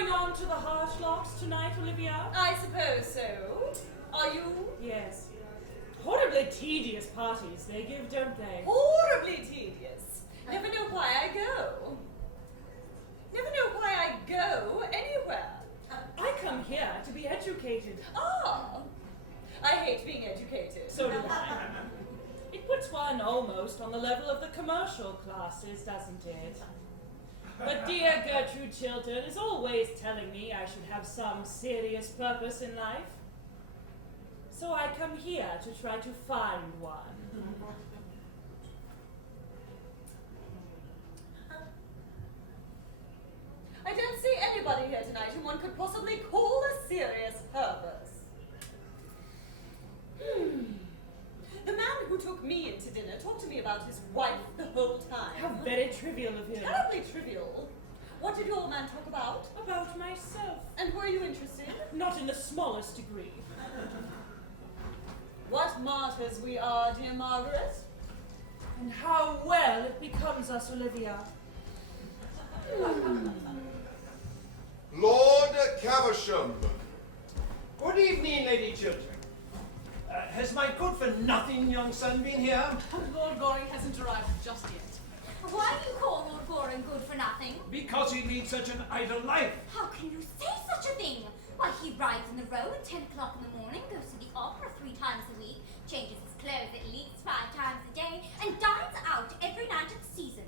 going on to the Hartlocks tonight, Olivia? I suppose so. Are you? Yes. Horribly tedious parties they give, don't they? Horribly tedious. Never know why I go. Never know why I go anywhere. I come here to be educated. Ah, I hate being educated. So do I. It puts one almost on the level of the commercial classes, doesn't it? But dear Gertrude Chiltern is always telling me I should have some serious purpose in life. So I come here to try to find one. I don't see anybody here tonight whom one could possibly call a serious purpose. The man who took me into dinner talked to me about his wife the whole time. How very trivial of him. Terribly trivial. What did your man talk about? About myself. And were you interested? Not in the smallest degree. What martyrs we are, dear Margaret. And how well it becomes us, Olivia. Lord Caversham. Good evening, Lady Chiltern. Has my good-for-nothing young son been here? Lord Goring hasn't arrived just yet. Why do you call Lord Goring good for nothing? Because he leads such an idle life. How can you say such a thing? Why, he rides in the Row at 10 o'clock in the morning, goes to the opera 3 times a week, changes his clothes at least 5 times a day, and dines out every night of the season.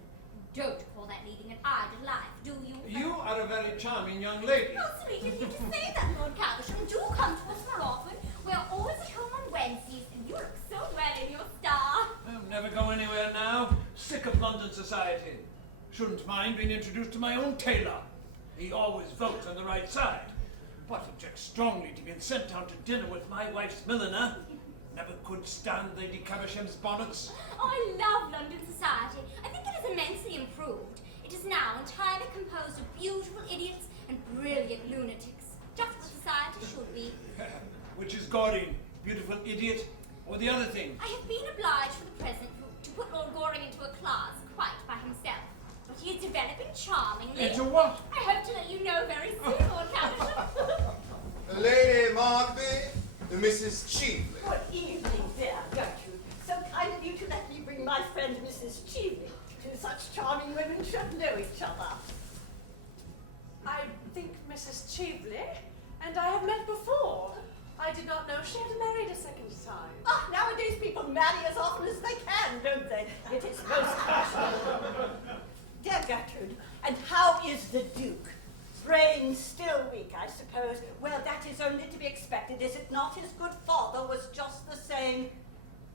You don't call that leading an idle life, do you? You are a very charming young lady. How sweet of you to say that, Lord Caversham. Do come to us more often. We're always at home on Wednesdays, and you look so well in your star. I'll never go anywhere now. Sick of London society. Shouldn't mind being introduced to my own tailor. He always votes on the right side. But objects strongly to being sent down to dinner with my wife's milliner. Never could stand Lady Caversham's bonnets. Oh, I love London society. I think it is immensely improved. It is now entirely composed of beautiful idiots and brilliant lunatics. Just what society should be. Which is Goring, beautiful idiot, or the other thing? I have been obliged for the present to put Lord Goring into a class quite by himself. But he is developing charmingly. Into what? I hope to let you know very soon, Lord Caversham. Lady Markby, Mrs. Cheveley. Good evening, dear Gertrude. So kind of you to let me bring my friend Mrs. Cheveley. Two such charming women should know each other. I think Mrs. Cheveley and I have met before. I did not know she had married a second time. Ah, nowadays people marry as often as they can, don't they? It is most fashionable. Dear Gertrude, and how is the Duke? Brain still weak, I suppose. Well, that is only to be expected, is it not? His good father was just the same.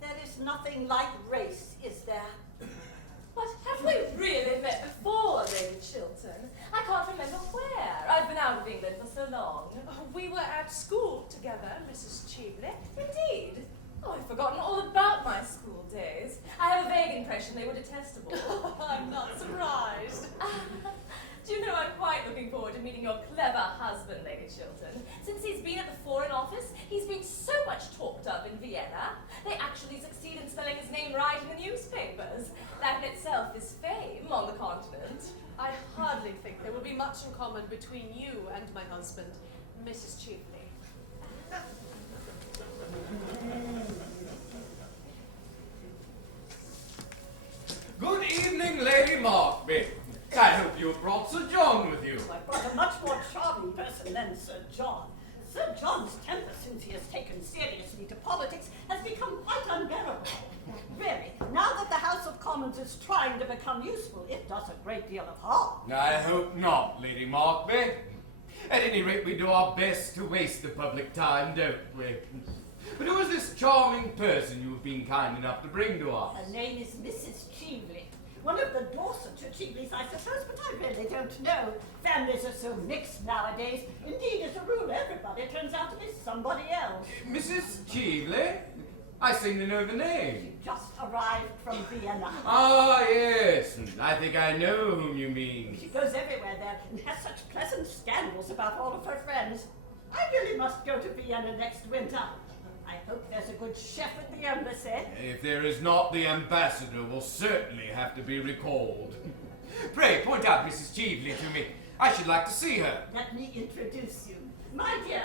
There is nothing like race, is there? But have we really met before, Lady Chiltern? I can't remember where. I've been out of England for so long. We were at school together, Mrs. Cheveley. Indeed. Oh, I've forgotten all about my school days. I have a vague impression they were detestable. I'm not surprised. Do you know, I'm quite looking forward to meeting your clever husband, Lady Chiltern. Since he's been at the Foreign Office, he's been so much talked of in Vienna. They actually succeed in spelling his name right in the newspapers. That in itself is fame on the continent. I hardly think there will be much in common between you and my husband, Mrs. Cheveley. Good evening, Lady Markby. I hope you have brought Sir John with you. I brought a much more charming person than Sir John. Sir John's temper, since he has taken seriously to politics, has become quite unbearable. Really, now that the House of Commons is trying to become useful, it does a great deal of harm. I hope not, Lady Markby. At any rate, we do our best to waste the public time, don't we? But who is this charming person you have been kind enough to bring to us? Her name is Mrs. Cheveley. One of the Dorsetshire Cheveleys, I suppose, but I really don't know. Families are so mixed nowadays. Indeed, as a rule, everybody turns out to be somebody else. Mrs. Cheveley? I seem to know the name. She just arrived from Vienna. Ah, yes. I think I know whom you mean. She goes everywhere there and has such pleasant scandals about all of her friends. I really must go to Vienna next winter. I hope there's a good chef at the embassy. If there is not, the ambassador will certainly have to be recalled. Pray, point out Mrs. Cheveley to me. I should like to see her. Let me introduce you. My dear,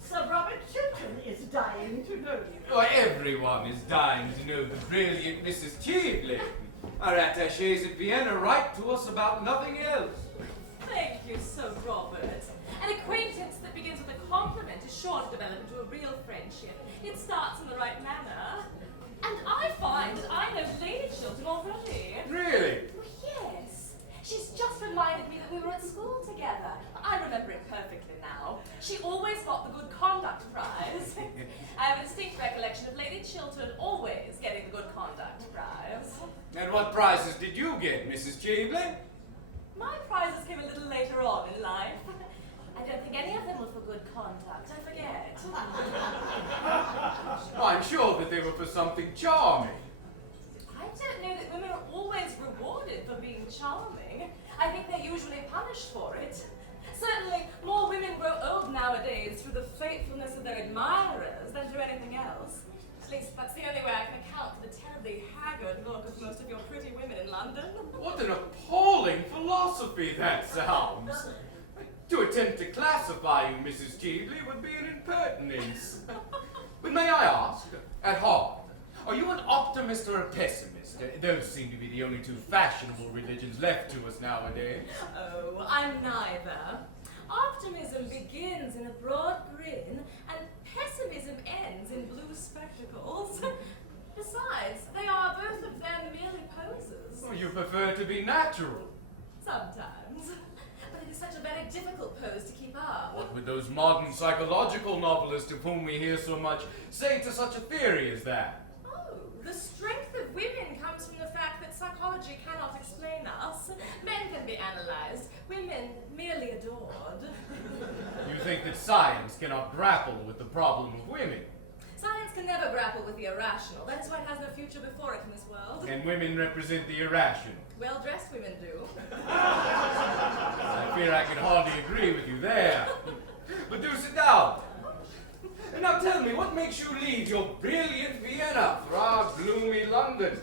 Sir Robert Chiltern is dying to know you. Why, everyone is dying to know the brilliant Mrs. Cheveley. Our attachés at Vienna write to us about nothing else. Thank you, Sir Robert. An acquaintance that begins with a compliment is sure to develop into a real friendship. It starts in the right manner. And I find that I know Lady Chiltern already. Really? Well, yes. She's just reminded me that we were at school together. I remember it perfectly now. She always got the good conduct prize. I have a distinct recollection of Lady Chiltern always getting the good conduct prize. And what prizes did you get, Mrs. Cheveley? My prizes came a little later on in life. I don't think any of them were for good conduct. I forget. Well, I'm sure that they were for something charming. I don't know that women are always rewarded for being charming. I think they're usually punished for it. Certainly, more women grow old nowadays through the faithfulness of their admirers than through anything else. At least that's the only way I can account for the terribly haggard look of most of your pretty women in London. What an appalling philosophy that sounds. To attempt to classify you, Mrs. Cheveley, would be an impertinence. But may I ask, at heart, are you an optimist or a pessimist? Those seem to be the only two fashionable religions left to us nowadays. Oh, I'm neither. Optimism begins in a broad grin, and pessimism ends in blue spectacles. Besides, they are both of them merely poses. Oh, you prefer to be natural. Sometimes. But it is such a very difficult pose to keep up. What would those modern psychological novelists of whom we hear so much say to such a theory as that? Oh, the strength of women comes from the fact that psychology cannot explain us. Men can be analyzed, women merely adored. You think that science cannot grapple with the problem of women? Science can never grapple with the irrational. That is why it has no future before it in this world. And women represent the irrational. Well-dressed women do. I fear I can hardly agree with you there. But do sit down. And now tell me, what makes you leave your brilliant Vienna for our gloomy London?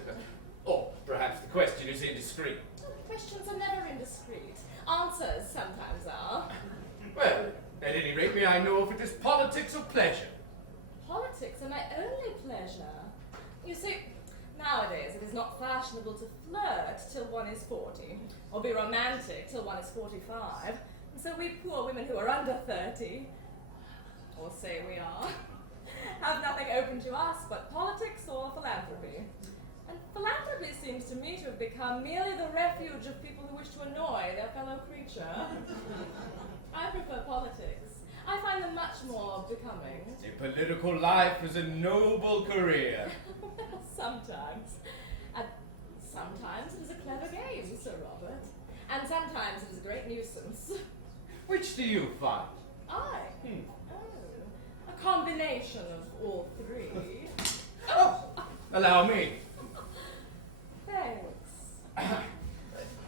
Or perhaps the question is indiscreet. Questions are never indiscreet. Answers sometimes are. Well, at any rate, may I know if it is politics or pleasure? Politics are my only pleasure. You see, nowadays it is not fashionable to flirt till one is 40, or be romantic till one is 45. And so we poor women who are under 30, or say we are, have nothing open to us but politics or philanthropy. And philanthropy seems to me to have become merely the refuge of people who wish to annoy their fellow creature. I prefer politics. I find them much more becoming. The political life is a noble career. Sometimes. And sometimes it is a clever game, Sir Robert. And sometimes it is a great nuisance. Which do you find? I? Oh, a combination of all three. Oh, allow me. Thanks.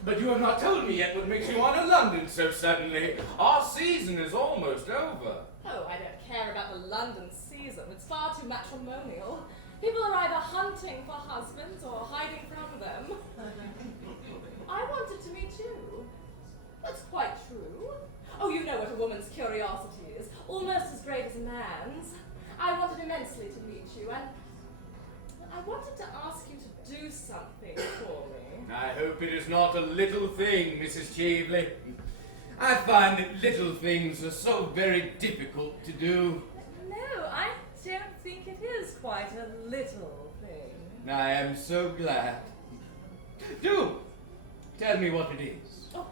But you have not told me yet what makes you want to London so suddenly. Our season is almost over. Oh, I don't care about the London season. It's far too matrimonial. People are either hunting for husbands or hiding from them. I wanted to meet you. That's quite true. Oh, you know what a woman's curiosity is. Almost as great as a man's. I wanted immensely to meet you, and I wanted to ask you to do something for me. I hope it is not a little thing, Mrs. Cheveley. I find that little things are so very difficult to do. No, I don't think it is quite a little thing. I am so glad. Do tell me what it is. Oh,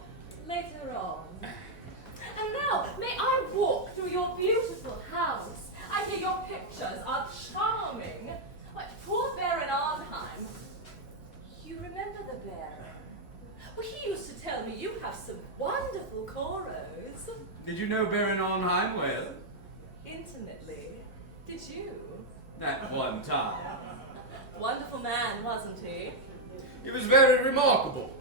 later on. And now, may I walk through your beautiful house? I hear your pictures are charming. What, poor Baron Arnheim. You remember the Baron? Well, he used to tell me you have some wonderful choros. Did you know Baron Arnheim well? Intimately. Did you? At one time. Wonderful man, wasn't he? He was very remarkable,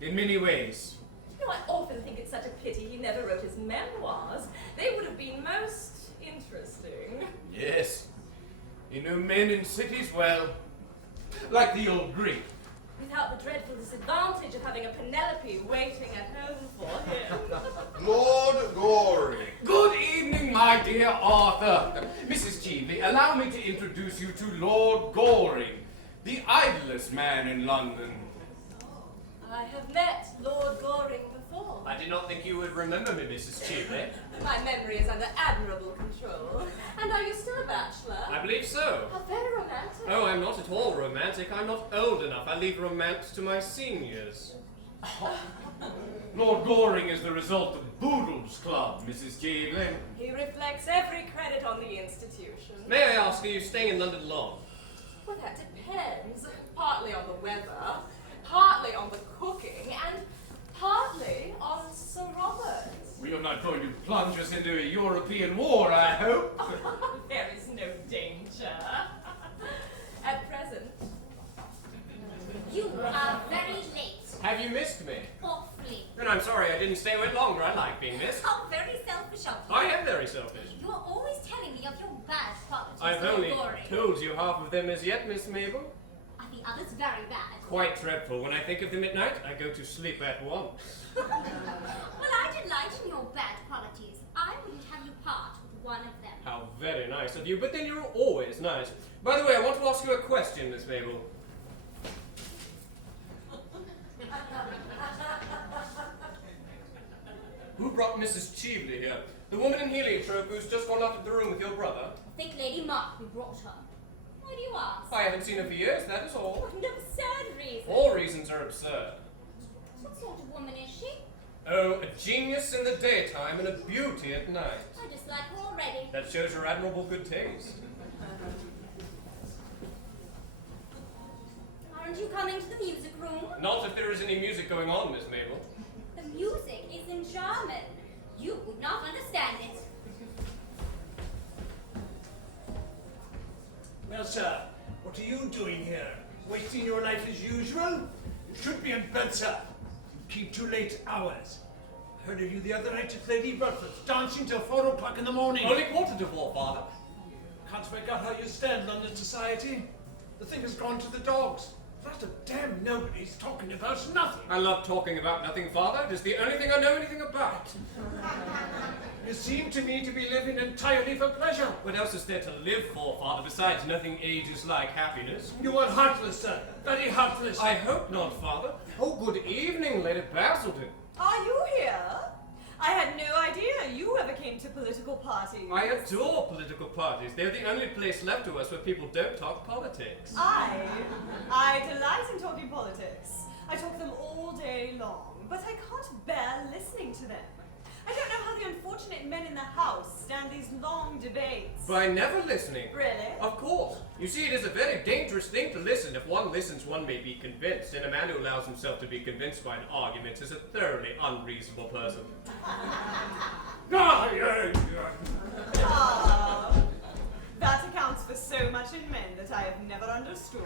in many ways. You know, I often think it's such a pity he never wrote his memoirs. They would have been most interesting. Yes. He knew men in cities well, like the old Greek. without the dreadful disadvantage of having a Penelope waiting at home for him. Lord Goring. Good evening, my dear Arthur. Mrs. Cheveley, allow me to introduce you to Lord Goring, the idlest man in London. I have met Lord Goring before. I did not think you would remember me, Mrs. Cheveley. My memory is under admirable control. And are you still a bachelor? I believe so. How very romantic. Oh, I'm not at all romantic. I'm not old enough. I leave romance to my seniors. Lord Goring is the result of Boodle's Club, Mrs. Cheveley. He reflects every credit on the institution. May I ask, are you staying in London long? Well, that depends. Partly on the weather, partly on the cooking, and partly on Sir Robert. We are not going to plunge us into a European war, I hope. There is no danger. At present. You are very late. Have you missed me? Awfully. Then I'm sorry I didn't stay away longer. I like being missed. How very selfish of you. I am very selfish. You are always telling me of your bad qualities. I've Lord only Goring. told you half of them as yet, Miss Mabel. Are the others very bad? Quite dreadful. When I think of them at night, I go to sleep at once. Well, I delight in your bad qualities. I wouldn't have you part with one of them. How very nice of you, but then you're always nice. By the way, I want to ask you a question, Miss Mabel. Who brought Mrs. Cheveley here? The woman in heliotrope who's just gone out of the room with your brother? I think Lady Mark who brought her. Why do you ask? I haven't seen her for years, that is all. What an absurd reason. All reasons are absurd. What sort of woman is she? Oh, a genius in the daytime and a beauty at night. I dislike her already. That shows your admirable good taste. Aren't you coming to the music room? Not if there is any music going on, Miss Mabel. The music is in German. You would not understand it. Well, sir, what are you doing here? Wasting your life as usual? You should be in bed, sir. You keep too late hours. I heard of you the other night at Lady Rutledge's, dancing till 4 o'clock in the morning. Only quarter to 4, Father. Can't make out how you stand on London society. The thing has gone to the dogs. That's a damn nobody's talking about nothing. I love talking about nothing, Father. It is the only thing I know anything about. You seem to me to be living entirely for pleasure. What else is there to live for, Father, besides nothing ages like happiness? You are heartless, sir. Very heartless. I hope not, Father. Oh, good evening, Lady Basildon. Are you here? I had no idea you ever came to political parties. I adore political parties. They're the only place left to us where people don't talk politics. I delight in talking politics. I talk them all day long, but I can't bear listening to them. I don't know how the unfortunate men in the House stand these long debates. By never listening. Really? Of course. You see, it is a very dangerous thing to listen. If one listens, one may be convinced, and a man who allows himself to be convinced by an argument is a thoroughly unreasonable person. That accounts for so much in men that I have never understood.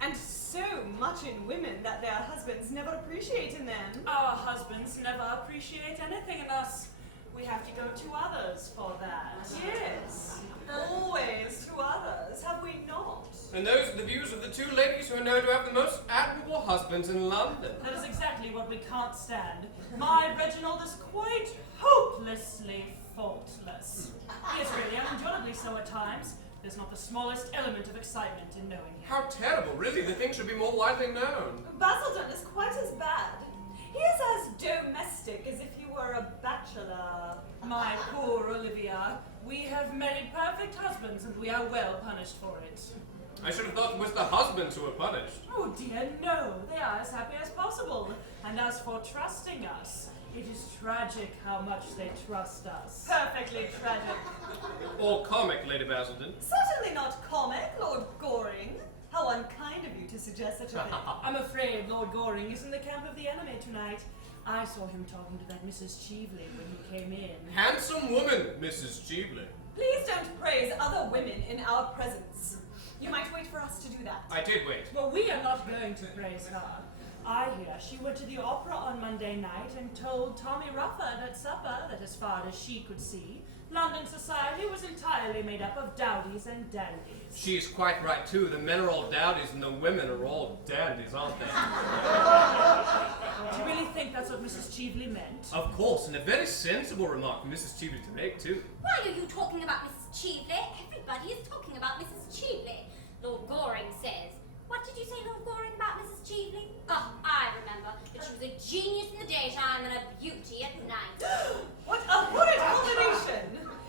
And so much in women that their husbands never appreciate in them. Our husbands never appreciate anything in us. We have to go to others for that. Yes, always to others, have we not? And those are the views of the two ladies who are known to have the most admirable husbands in London. That is exactly what we can't stand. My Reginald is quite hopelessly faultless. He is really unendurably so at times. There's not the smallest element of excitement in knowing him. How terrible, really. The thing should be more widely known. Basildon is quite as bad. He is as domestic as if he were a bachelor. My poor Olivia, we have married perfect husbands and we are well punished for it. I should have thought it was the husbands who were punished. Oh dear, no. They are as happy as possible. And as for trusting us, it is tragic how much they trust us. Perfectly tragic. Or comic, Lady Basildon. Certainly not comic, Lord Goring. How unkind of you to suggest such a thing. I'm afraid Lord Goring is in the camp of the enemy tonight. I saw him talking to that Mrs. Cheveley when he came in. Handsome woman, Mrs. Cheveley. Please don't praise other women in our presence. You might wait for us to do that. I did wait. Well, we are not going to praise her. I hear she went to the opera on Monday night and told Tommy Rufford at supper that as far as she could see, London society was entirely made up of dowdies and dandies. She's quite right, too. The men are all dowdies and the women are all dandies, aren't they? Do you really think that's what Mrs. Cheveley meant? Of course, and a very sensible remark for Mrs. Cheveley to make, too. Why are you talking about Mrs. Cheveley? Everybody is talking about Mrs. Cheveley. Lord Goring says. What did you say, Lord Goring, about Mrs. Cheveley? Oh, I remember that she was a genius in the daytime and a beauty at night. What a horrid combination!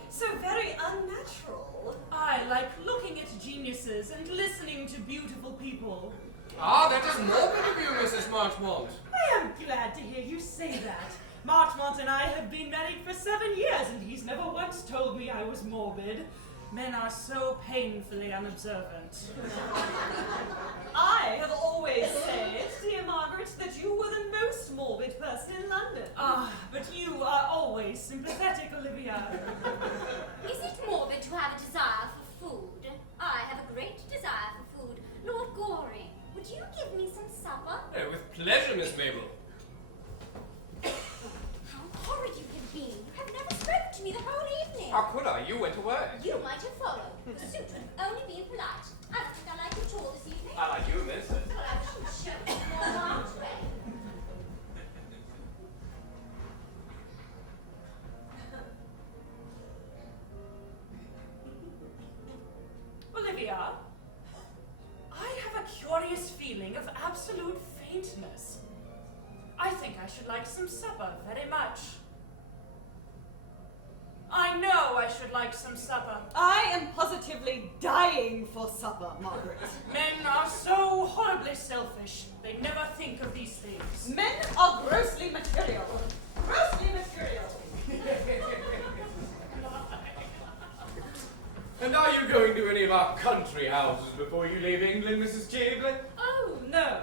So very unnatural. I like looking at geniuses and listening to beautiful people. Ah, that is morbid of you, Mrs. Marchmont. I am glad to hear you say that. Marchmont and I have been married for 7 years, and he's never once told me I was morbid. Men are so painfully unobservant. I have always said, dear Margaret, that you were the most morbid person in London. Ah, but you are always sympathetic, Olivia. Is it morbid to have a desire for food? I have a great desire for food. Lord Goring, would you give me some supper? Oh, with pleasure, Miss Mabel. How horrid you have been. You have never spoken to me the whole evening. How could I? You went away. You might have followed. The suit would have only been polite. I don't think I like you at all this evening. I like you, miss. Well, I should show you more marked way. Olivia, I have a curious feeling of absolute faintness. I think I should like some supper very much. I know I should like some supper. I am positively dying for supper, Margaret. Men are so horribly selfish. They never think of these things. Men are grossly material. Grossly material. And are you going to any of our country houses before you leave England, Mrs. Cheveley? Oh, no.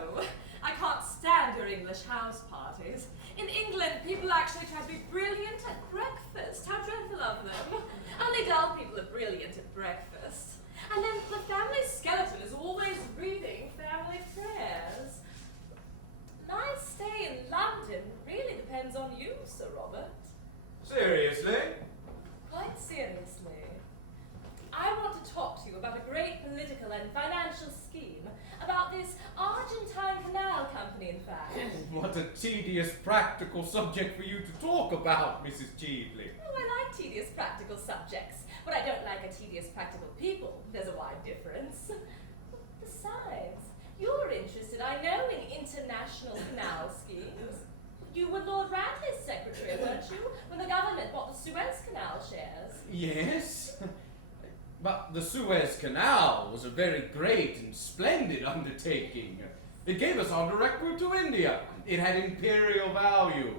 I can't stand your English house parties. In England, people actually try to be brilliant at breakfast. How dreadful of them. Only dull people are brilliant at breakfast. And then the family skeleton is always reading family prayers. My stay in London really depends on you, Sir Robert. Seriously? Quite seriously. I want to talk to you about a great political and financial scheme, about this Argentine Canal Company, in fact. What a tedious practical subject for you to talk about, Mrs. Cheveley. Oh, I like tedious practical subjects, but I don't like a tedious practical people. There's a wide difference. Besides, you're interested, I know, in international canal schemes. You were Lord Radley's secretary, weren't you, when the government bought the Suez Canal shares? Yes, but the Suez Canal was a very great and splendid undertaking. It gave us our direct route to India. It had imperial value.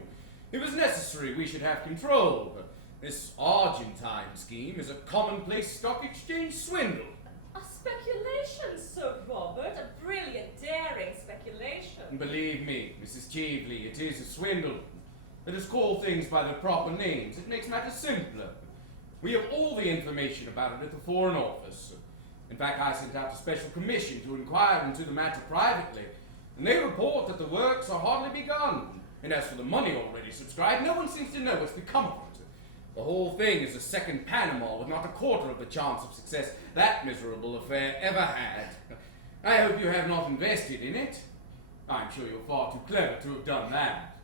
It was necessary we should have control. This Argentine scheme is a commonplace stock exchange swindle. A speculation, Sir Robert, a brilliant, daring speculation. Believe me, Mrs. Cheveley, it is a swindle. Let us call things by their proper names. It makes matters simpler. We have all the information about it at the Foreign Office. In fact, I sent out a special commission to inquire into the matter privately, and they report that the works are hardly begun. And as for the money already subscribed, no one seems to know what's become of it. The whole thing is a second Panama with not a quarter of the chance of success that miserable affair ever had. I hope you have not invested in it. I'm sure you're far too clever to have done that.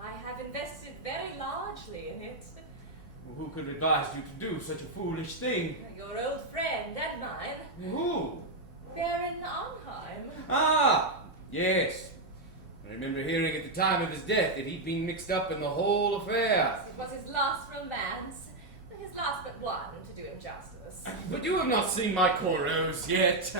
I have invested very largely in it. Who could advise you to do such a foolish thing? Your old friend and mine, Who? Baron Arnheim. Ah, yes. I remember hearing at the time of his death that he'd been mixed up in the whole affair. It was his last romance. His last but one, to do him justice. But you have not seen my choros yet.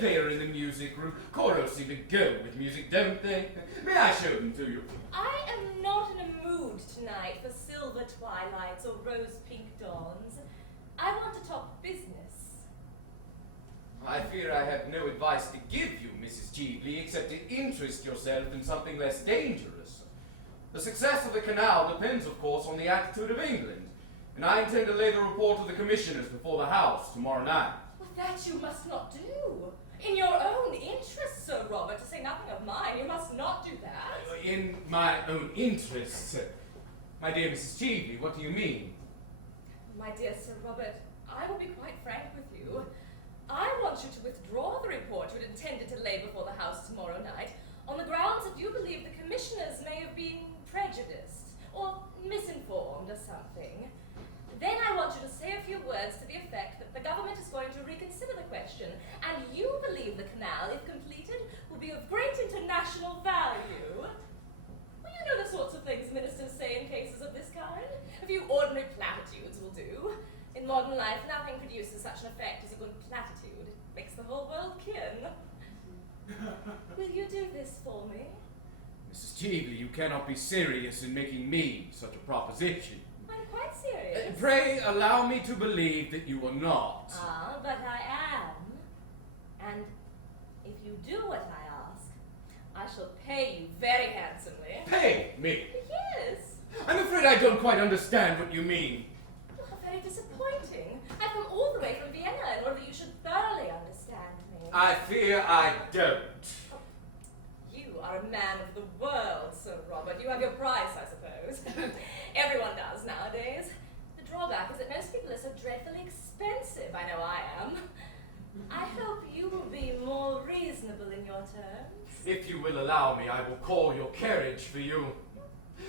They are in the music room. Choros seem to go with music, don't they? May I show them to you? I am not in a mood tonight for silver twilights or rose-pink dawns. I want to talk business. I fear I have no advice to give you, Mrs. Cheveley, except to interest yourself in something less dangerous. The success of the canal depends, of course, on the attitude of England, and I intend to lay the report of the commissioners before the House tomorrow night. Well, that you must not do. In your own interest, Sir Robert, to say nothing of mine, you must not do that. In my own interests. My dear Mrs. Cheveley, what do you mean? My dear Sir Robert, I will be quite frank with you. I want you to withdraw the report you had intended to lay before the House tomorrow night on the grounds that you believe the commissioners may have been prejudiced or misinformed or something. Then I want you to say a few words to the effect that the government is going to reconsider the question, and you believe the canal, if completed, will be of great international value. Well, you know the sorts of things ministers say in cases of this kind. A few ordinary platitudes will do. In modern life, nothing produces such an effect as a good platitude. It makes the whole world kin. Will you do this for me? Mrs. Cheveley, you cannot be serious in making me such a proposition. I'm quite serious. Pray allow me to believe that you are not. Ah, but I am. And if you do what I ask, I shall pay you very handsomely. Pay me? Yes. I'm afraid I don't quite understand what you mean. Oh, how very disappointing. I've come all the way from Vienna in order that you should thoroughly understand me. I fear I don't. You are a man of the world, Sir Robert. You have your price, I suppose. Everyone does nowadays. The drawback is that most people are so dreadfully expensive. I know I am. I hope you will be more reasonable in your terms. If you will allow me, I will call your carriage for you.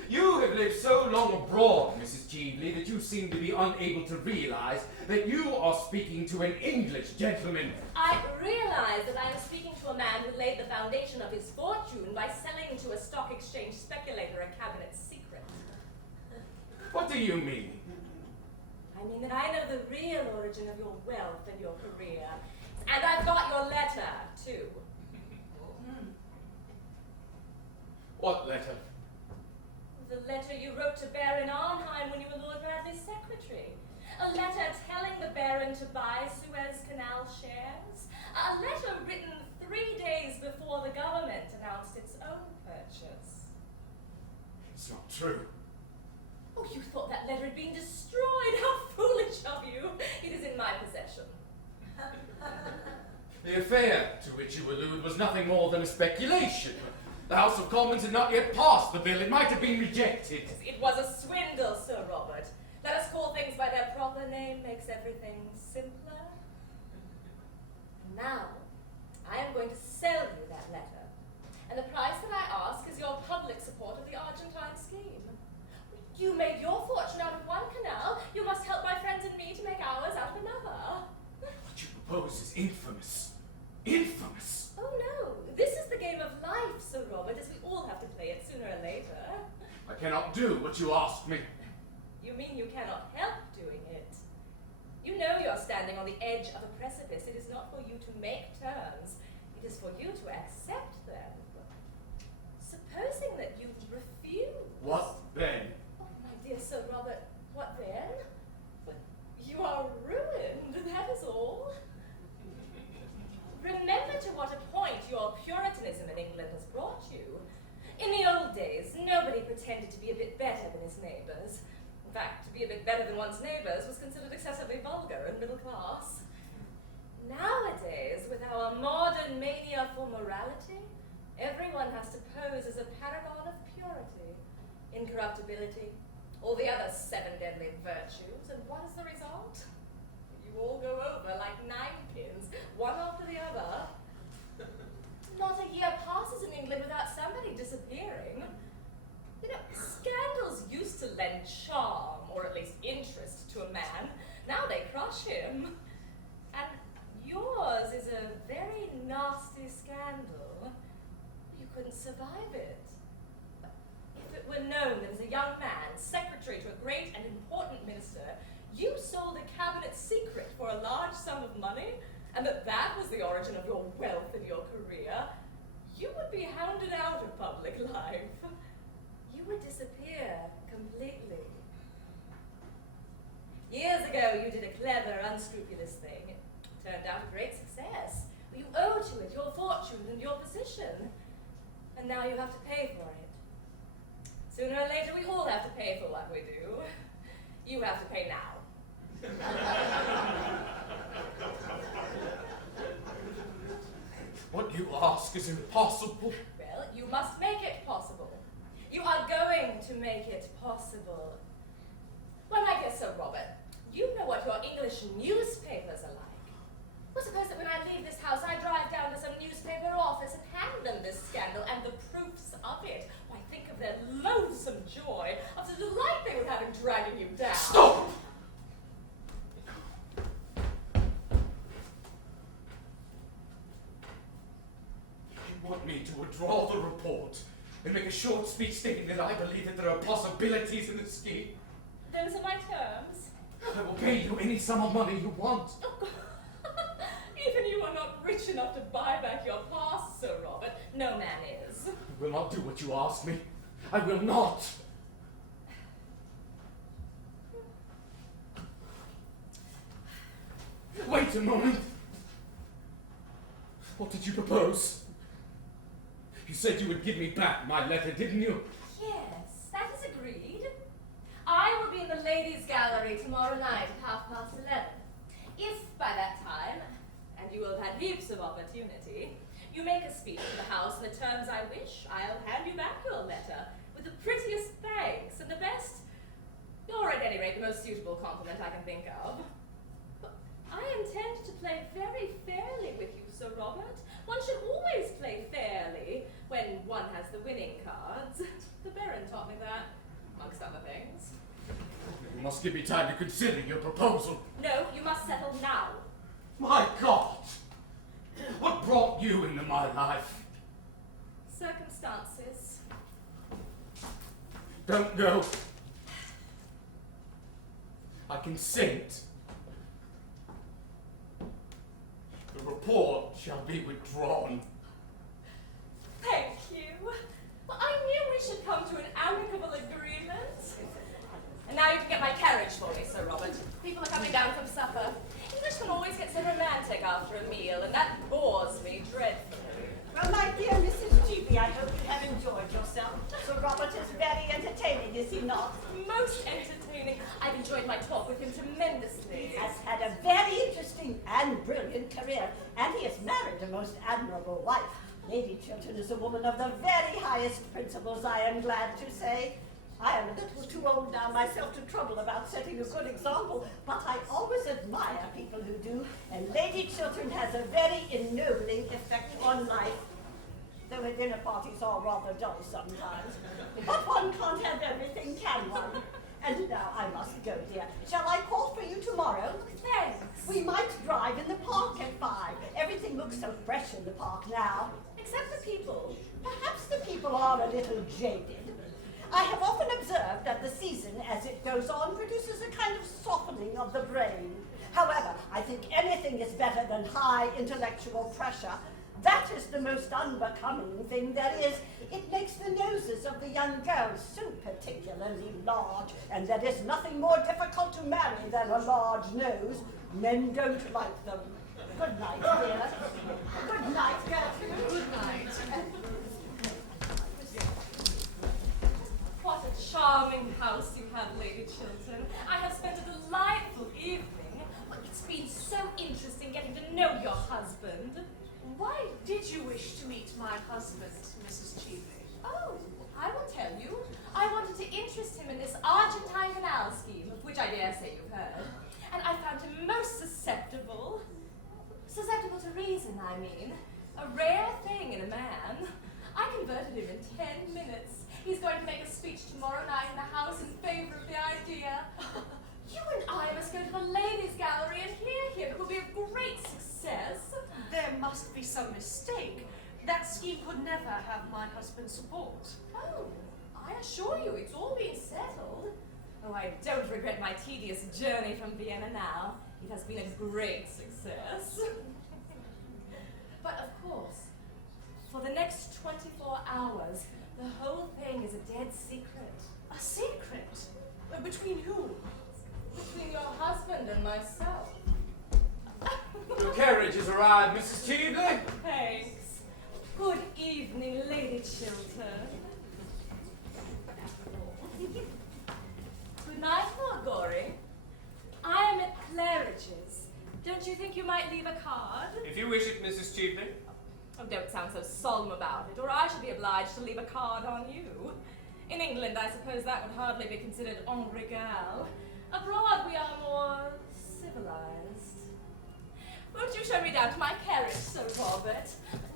You have lived so long abroad, Mrs. Cheveley, that you seem to be unable to realize that you are speaking to an English gentleman. I realize that I am speaking to a man who laid the foundation of his fortune by selling to a stock exchange speculator a cabinet secret. What do you mean? I mean that I know the real origin of your wealth and your career. And I've got your letter, too. What letter? The letter you wrote to Baron Arnheim when you were Lord Bradley's secretary. A letter telling the Baron to buy Suez Canal shares. A letter written 3 days before the government announced its own purchase. It's not true. Oh, you thought that letter had been destroyed. How foolish of you. It is in my possession. The affair to which you allude was nothing more than a speculation. The House of Commons had not yet passed the bill. It might have been rejected. It was a swindle, Sir Robert. Let us call things by their proper name makes everything simpler. Now, I am going to sell you that letter. And the price that I ask is your public support of the Argentine scheme. You made your fortune out of one canal. You must help my friends and me to make ours out of another. What you propose is infamous. Infamous! Oh no, this is the game of life, Sir Robert, as we all have to play it sooner or later. I cannot do what you ask me. You mean you cannot help doing it? You know you're standing on the edge of a precipice. It is not for you to make turns. It is for you to accept them. Supposing that you refuse. What then? Oh, my dear Sir Robert, what then? You are ruined, that is all. Remember to what a point your Puritanism in England has brought you. In the old days, nobody pretended to be a bit better than his neighbours. In fact, to be a bit better than one's neighbours was considered excessively vulgar and middle class. Nowadays, with our modern mania for morality, everyone has to pose as a paragon of purity, incorruptibility, all the other 7 deadly virtues, and what is the result? You all go over like 9 pins, one after the other. Not a year passes in England without somebody disappearing. You know, scandals used to lend charm, or at least interest, to a man. Now they crush him. And yours is a very nasty scandal. You couldn't survive it. If it were known that as a young man, secretary to a great and important minister, you sold a cabinet secret for a large sum of money, and that was the origin of your wealth and your career, you would be hounded out of public life. You would disappear completely. Years ago, you did a clever, unscrupulous thing. It turned out a great success. You owe to it your fortune and your position, and now you have to pay for it. Sooner or later, we all have to pay for what we do. You have to pay now. ask is impossible. Well, you must make it possible. You are going to make it possible. Well, my dear Sir Robert, you know what your English newspapers are like. Well, suppose that when I leave this house, I drive down to some newspaper office and hand them this scandal and the proofs of it. Why, think of their loathsome joy, of the delight they would have in dragging you down. Stop! You want me to withdraw the report and make a short speech stating that I believe that there are possibilities in the scheme? Those are my terms. I will pay you any sum of money you want. Even you are not rich enough to buy back your past, Sir Robert. No man is. I will not do what you ask me. I will not. Wait a moment. What did you propose? You said you would give me back my letter, didn't you? Yes, that is agreed. I will be in the ladies' gallery tomorrow night at 11:30. If by that time, and you will have had heaps of opportunity, you make a speech to the House in the terms I wish, I'll hand you back your letter with the prettiest thanks and the best, or at any rate the most suitable compliment I can think of. But I intend to play very fairly with you, Sir Robert. One should always play fairly when one has the winning cards. The Baron taught me that, amongst other things. You must give me time to consider your proposal. No, you must settle now. My God! What brought you into my life? Circumstances. Don't go. I consent. The report shall be withdrawn. Thank you. Well, I knew we should come to an amicable agreement. And now you can get my carriage for me, Sir Robert. People are coming down from supper. Englishmen always get so romantic after a meal, and that bores me dreadfully. Well, my dear Mrs. Cheveley, I hope you have enjoyed yourself. Sir Robert is very entertaining, is he not? Most entertaining. I've enjoyed my talk with him tremendously. He has had a very interesting and brilliant career, and he has married a most admirable wife. Lady Chiltern is a woman of the very highest principles, I am glad to say. I am a little too old now myself to trouble about setting a good example, but I always admire people who do, and Lady Chiltern has a very ennobling effect on life, though her dinner parties are rather dull sometimes. But one can't have everything, can one? And now I must go, dear. Shall I call for you tomorrow? Thanks. We might drive in the park at 5. Everything looks so fresh in the park now. Except the people. Perhaps the people are a little jaded. I have often observed that the season, as it goes on, produces a kind of softening of the brain. However, I think anything is better than high intellectual pressure. That is the most unbecoming thing there is. It makes the noses of the young girls so particularly large, and there is nothing more difficult to marry than a large nose. Men don't like them. Good night, dear. Good night, Gertrude. Good night. What a charming house you have, Lady Chiltern. I have spent a delightful evening. Well, it's been so interesting getting to know your husband. Why did you wish to meet my husband, Mrs. Cheveley? Oh, I will tell you. I wanted to interest him in this Argentine canal scheme, of which I dare say you've heard. And I found him most susceptible. Susceptible to reason, I mean. A rare thing in a man. I converted him in 10 minutes. He's going to make a speech tomorrow night in the House in favor of the idea. You and I must go to the ladies' gallery and hear him. It will be a great success. There must be some mistake. That scheme could never have my husband's support. Oh, I assure you, it's all been settled. Oh, I don't regret my tedious journey from Vienna now. It has been a great success. But of course, for the next 24 hours, the whole thing is a dead secret. A secret? Between whom? Between your husband and myself. Your carriage has arrived, Mrs. Cheveley. Thanks. Good evening, Lady Chiltern. Good night, Lord Goring. I am at Claridge's. Don't you think you might leave a card? If you wish it, Mrs. Cheveley. Oh, don't sound so solemn about it, or I shall be obliged to leave a card on you. In England, I suppose that would hardly be considered en règle. Abroad, we are more civilized. Won't you show me down to my carriage, Sir Robert?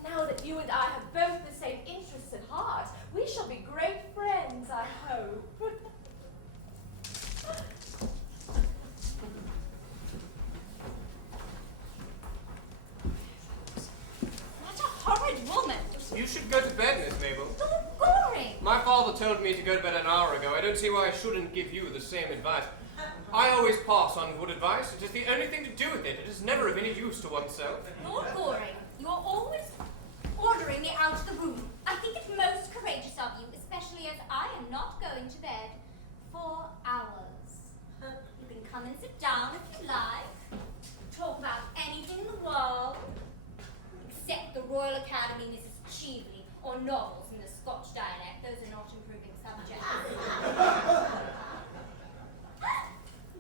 Now that you and I have both the same interests at heart, we shall be great friends, I hope. What a horrid woman! You should go to bed, Miss Mabel. Lord Goring! My father told me to go to bed an hour ago. I don't see why I shouldn't give you the same advice. I always pass on good advice. It is the only thing to do with it. It is never of any use to oneself. Lord Goring, you are always ordering me out of the room. I think it most courageous of you, especially as I am not going to bed for hours. You can come and sit down if you like. Talk about anything in the world, except the Royal Academy, Mrs. Cheveley, or novels in the Scotch dialect. Those are not improving subjects.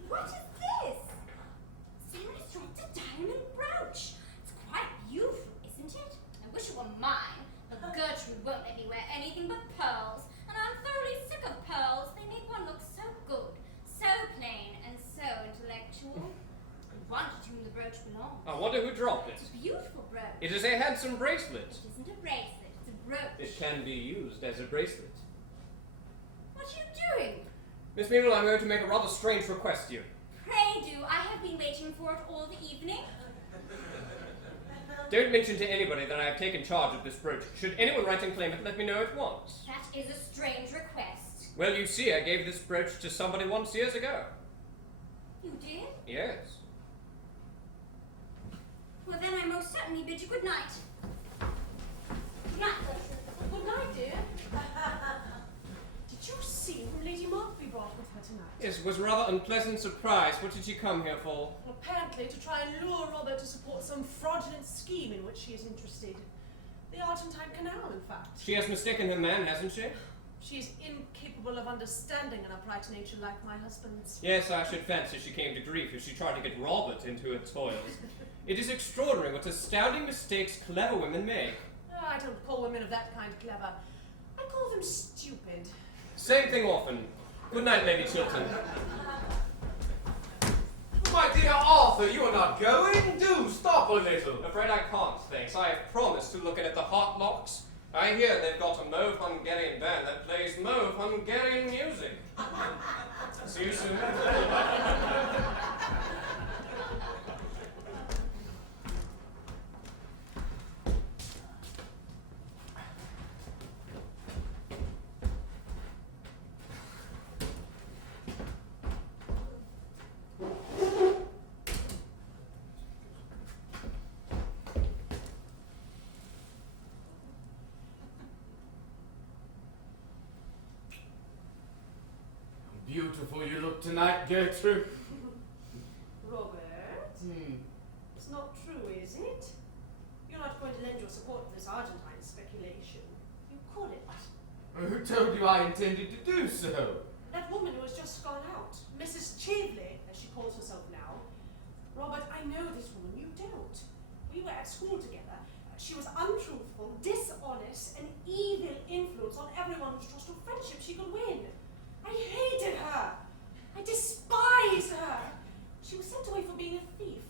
What is this? Sarah's dropped a diamond brooch. It's quite beautiful, isn't it? I wish it were mine, but Gertrude won't let me wear anything but pearls, and I'm thoroughly sick of pearls. They make one look so good, so plain, and so intellectual. I wonder to whom the brooch belongs. I wonder who dropped it. It's a beautiful brooch. It is a handsome bracelet. It isn't a bracelet, it's a brooch. It can be used as a bracelet. What are you doing? Miss Mabel, I'm going to make a rather strange request to you. Pray do. I have been waiting for it all the evening. Don't mention to anybody that I have taken charge of this brooch. Should anyone write and claim it, let me know at once. That is a strange request. Well, you see, I gave this brooch to somebody once years ago. You did? Yes. Well, then I most certainly bid you good night. Good night, Gertrude. Good night, dear. Did you see who Lady Markby brought with her tonight? Yes, it was a rather unpleasant surprise. What did she come here for? Apparently to try and lure Robert to support some fraudulent scheme in which she is interested. The Argentine Canal, in fact. She has mistaken her man, hasn't she? She is incapable of understanding an upright nature like my husband's. Yes, I should fancy she came to grief if she tried to get Robert into her toils. It is extraordinary what astounding mistakes clever women make. Oh, I don't call women of that kind clever. I call them stupid. Same thing often. Good night, Lady Chiltern. My dear Arthur, you are not going? Do stop a little. Afraid I can't, thanks. I have promised to look at the hot locks. I hear they've got a mauve Hungarian band that plays mauve Hungarian music. See you soon. Beautiful you look tonight, Gertrude. Robert, it's not true, is it? You're not going to lend your support to this Argentine speculation. You could it. Who told you I intended to do so? That woman who has just gone out, Mrs. Cheveley, as she calls herself now. Robert, I know this woman, you don't. We were at school together. She was untruthful, dishonest, an evil influence on everyone whose trust or friendship she could win. I hated her. I despise her. She was sent away for being a thief.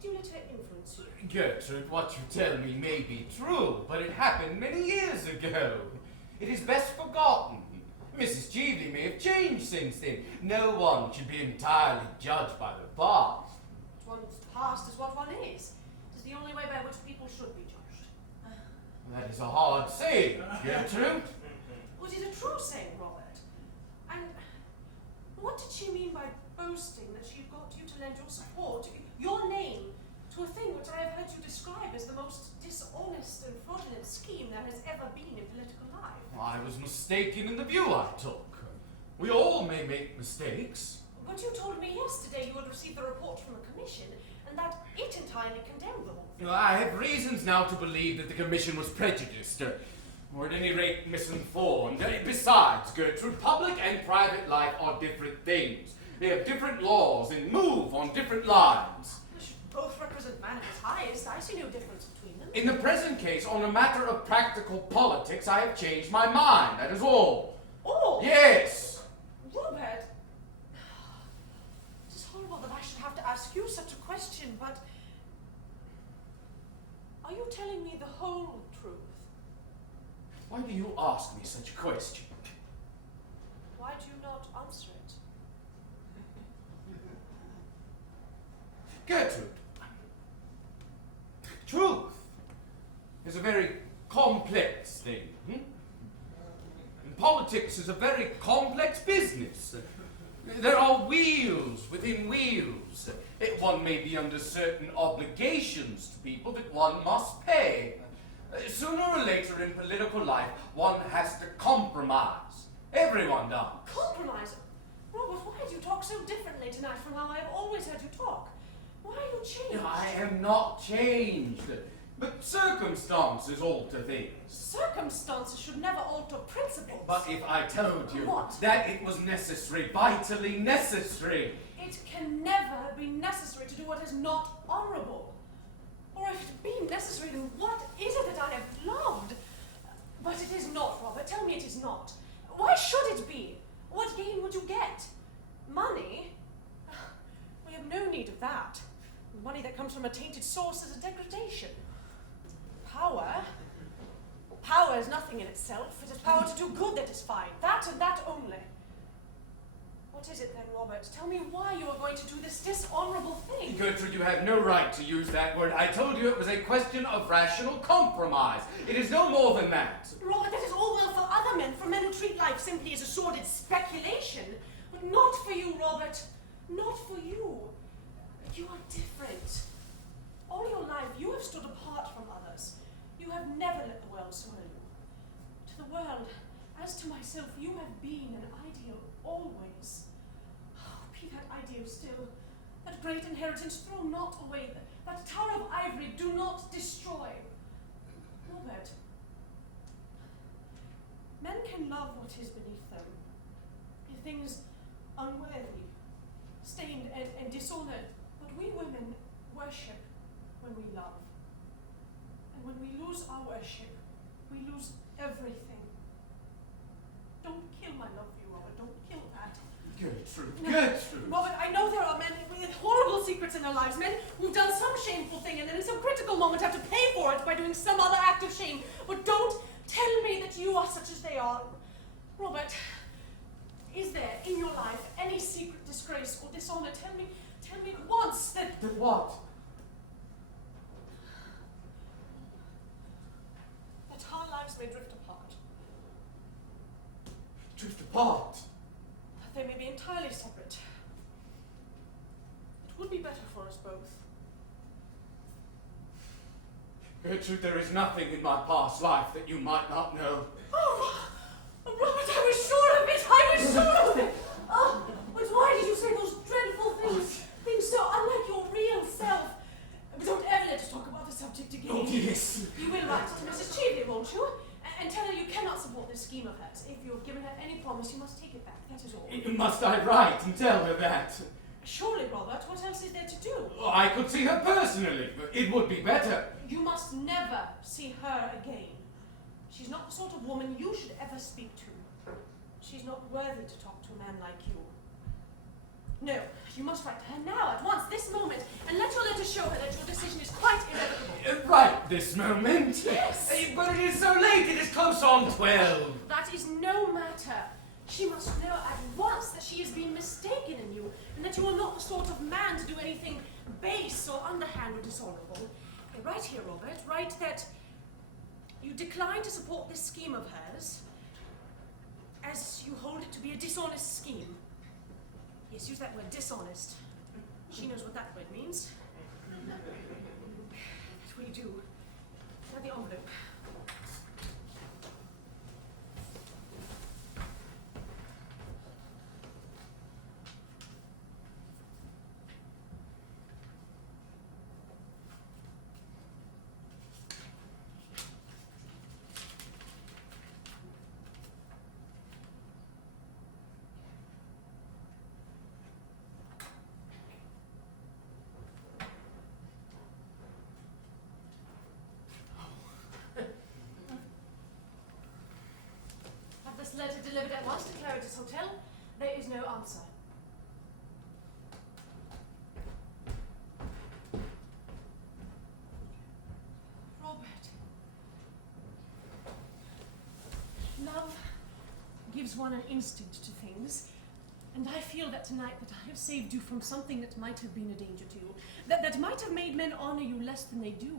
Did you let her influence you? Gertrude, what you tell me may be true, but it happened many years ago. It is best forgotten. Mrs. Cheveley may have changed since then. No one should be entirely judged by the past. One's past is what one is. It is the only way by which people should be judged. That is a hard saying, Gertrude. Was it a true saying, Robert? And what did she mean by boasting that she got you to lend your support, your name, to a thing which I have heard you describe as the most dishonest and fraudulent scheme there has ever been in political life? I was mistaken in the view I took. We all may make mistakes. But you told me yesterday you had received the report from the commission and that it entirely condemned the whole thing. I have reasons now to believe that the commission was prejudiced, or at any rate misinformed. Besides, Gertrude, public and private life are different things. They have different laws and move on different lines. They should both represent man at his highest. I see no difference between them. In the present case, on a matter of practical politics, I have changed my mind, that is all. Oh! Yes! Robert! It is horrible that I should have to ask you such a question, but... Are you telling me the whole truth? Why do you ask me such a question? Why do you not answer it? Gertrude, truth is a very complex thing. And politics is a very complex business. There are wheels within wheels. One may be under certain obligations to people that one must pay. Sooner or later in political life, one has to compromise. Everyone does. Compromise? Robert, why do you talk so differently tonight from how I have always heard you talk? Why are you changed? I am not changed, but circumstances alter things. Circumstances should never alter principles. But if I told you What? that it was necessary, vitally necessary. It can never be necessary to do what is not honourable. Or if it be necessary, then what is it that I have loved? But it is not, Robert. Tell me it is not. Why should it be? What gain would you get? Money? We have no need of that. Money that comes from a tainted source is a degradation. Power? Power is nothing in itself. It is power to do good that is fine. That and that only. What is it then, Robert? Tell me why you are going to do this dishonourable thing. Gertrude, you have no right to use that word. I told you it was a question of rational compromise. It is no more than that. Robert, that is all well for other men, for men who treat life simply as a sordid speculation. But not for you, Robert. Not for you. You are different. All your life, you have stood apart from others. You have never let the world swallow you. To the world, as to myself, you have been an ideal always. Oh, be that ideal still. That great inheritance, throw not away. That tower of ivory, do not destroy. Robert, men can love what is beneath them. In things unworthy, stained and dishonoured. But we women worship when we love. And when we lose our worship, we lose everything. Don't kill my love for you, Robert. Don't kill that. Gertrude, No. Gertrude. Robert, I know there are men with horrible secrets in their lives, men who've done some shameful thing and then in some critical moment have to pay for it by doing some other act of shame. But don't tell me that you are such as they are. Robert, is there in your life any secret disgrace or dishonour? Tell me at once that... That what? that our lives may drift apart. Drift apart? That they may be entirely separate. It would be better for us both. Gertrude, there is nothing in my past life that you might not know. Oh, Robert, I was sure of it! I was sure of it! Oh, but why did you say those dreadful things? Things so unlike your real self. But don't ever let us talk about the subject again. Oh, yes. You will write to Mrs. Cheveley, won't you? And tell her you cannot support this scheme of hers. If you have given her any promise, you must take it back. That is all. Must I write and tell her that? Surely, Robert. What else is there to do? I could see her personally, but it would be better. You must never see her again. She's not the sort of woman you should ever speak to. She's not worthy to talk to a man like you. No, you must write to her now, at once, this moment, and let your letter show her that your decision is quite irrevocable. Right this moment? Yes. But it is so late, it is close on 12. That is no matter. She must know at once that she has been mistaken in you, and that you are not the sort of man to do anything base or underhand or dishonourable. Write here, Robert, write that you decline to support this scheme of hers, as you hold it to be a dishonest scheme. Yes, use that word, dishonest. She knows what that word means. That will do. Now the envelope. this letter delivered at once to Claridge's Hotel. There is no answer. Robert. Love gives one an instinct to things. And I feel that tonight that I have saved you from something that might have been a danger to you, that might have made men honor you less than they do.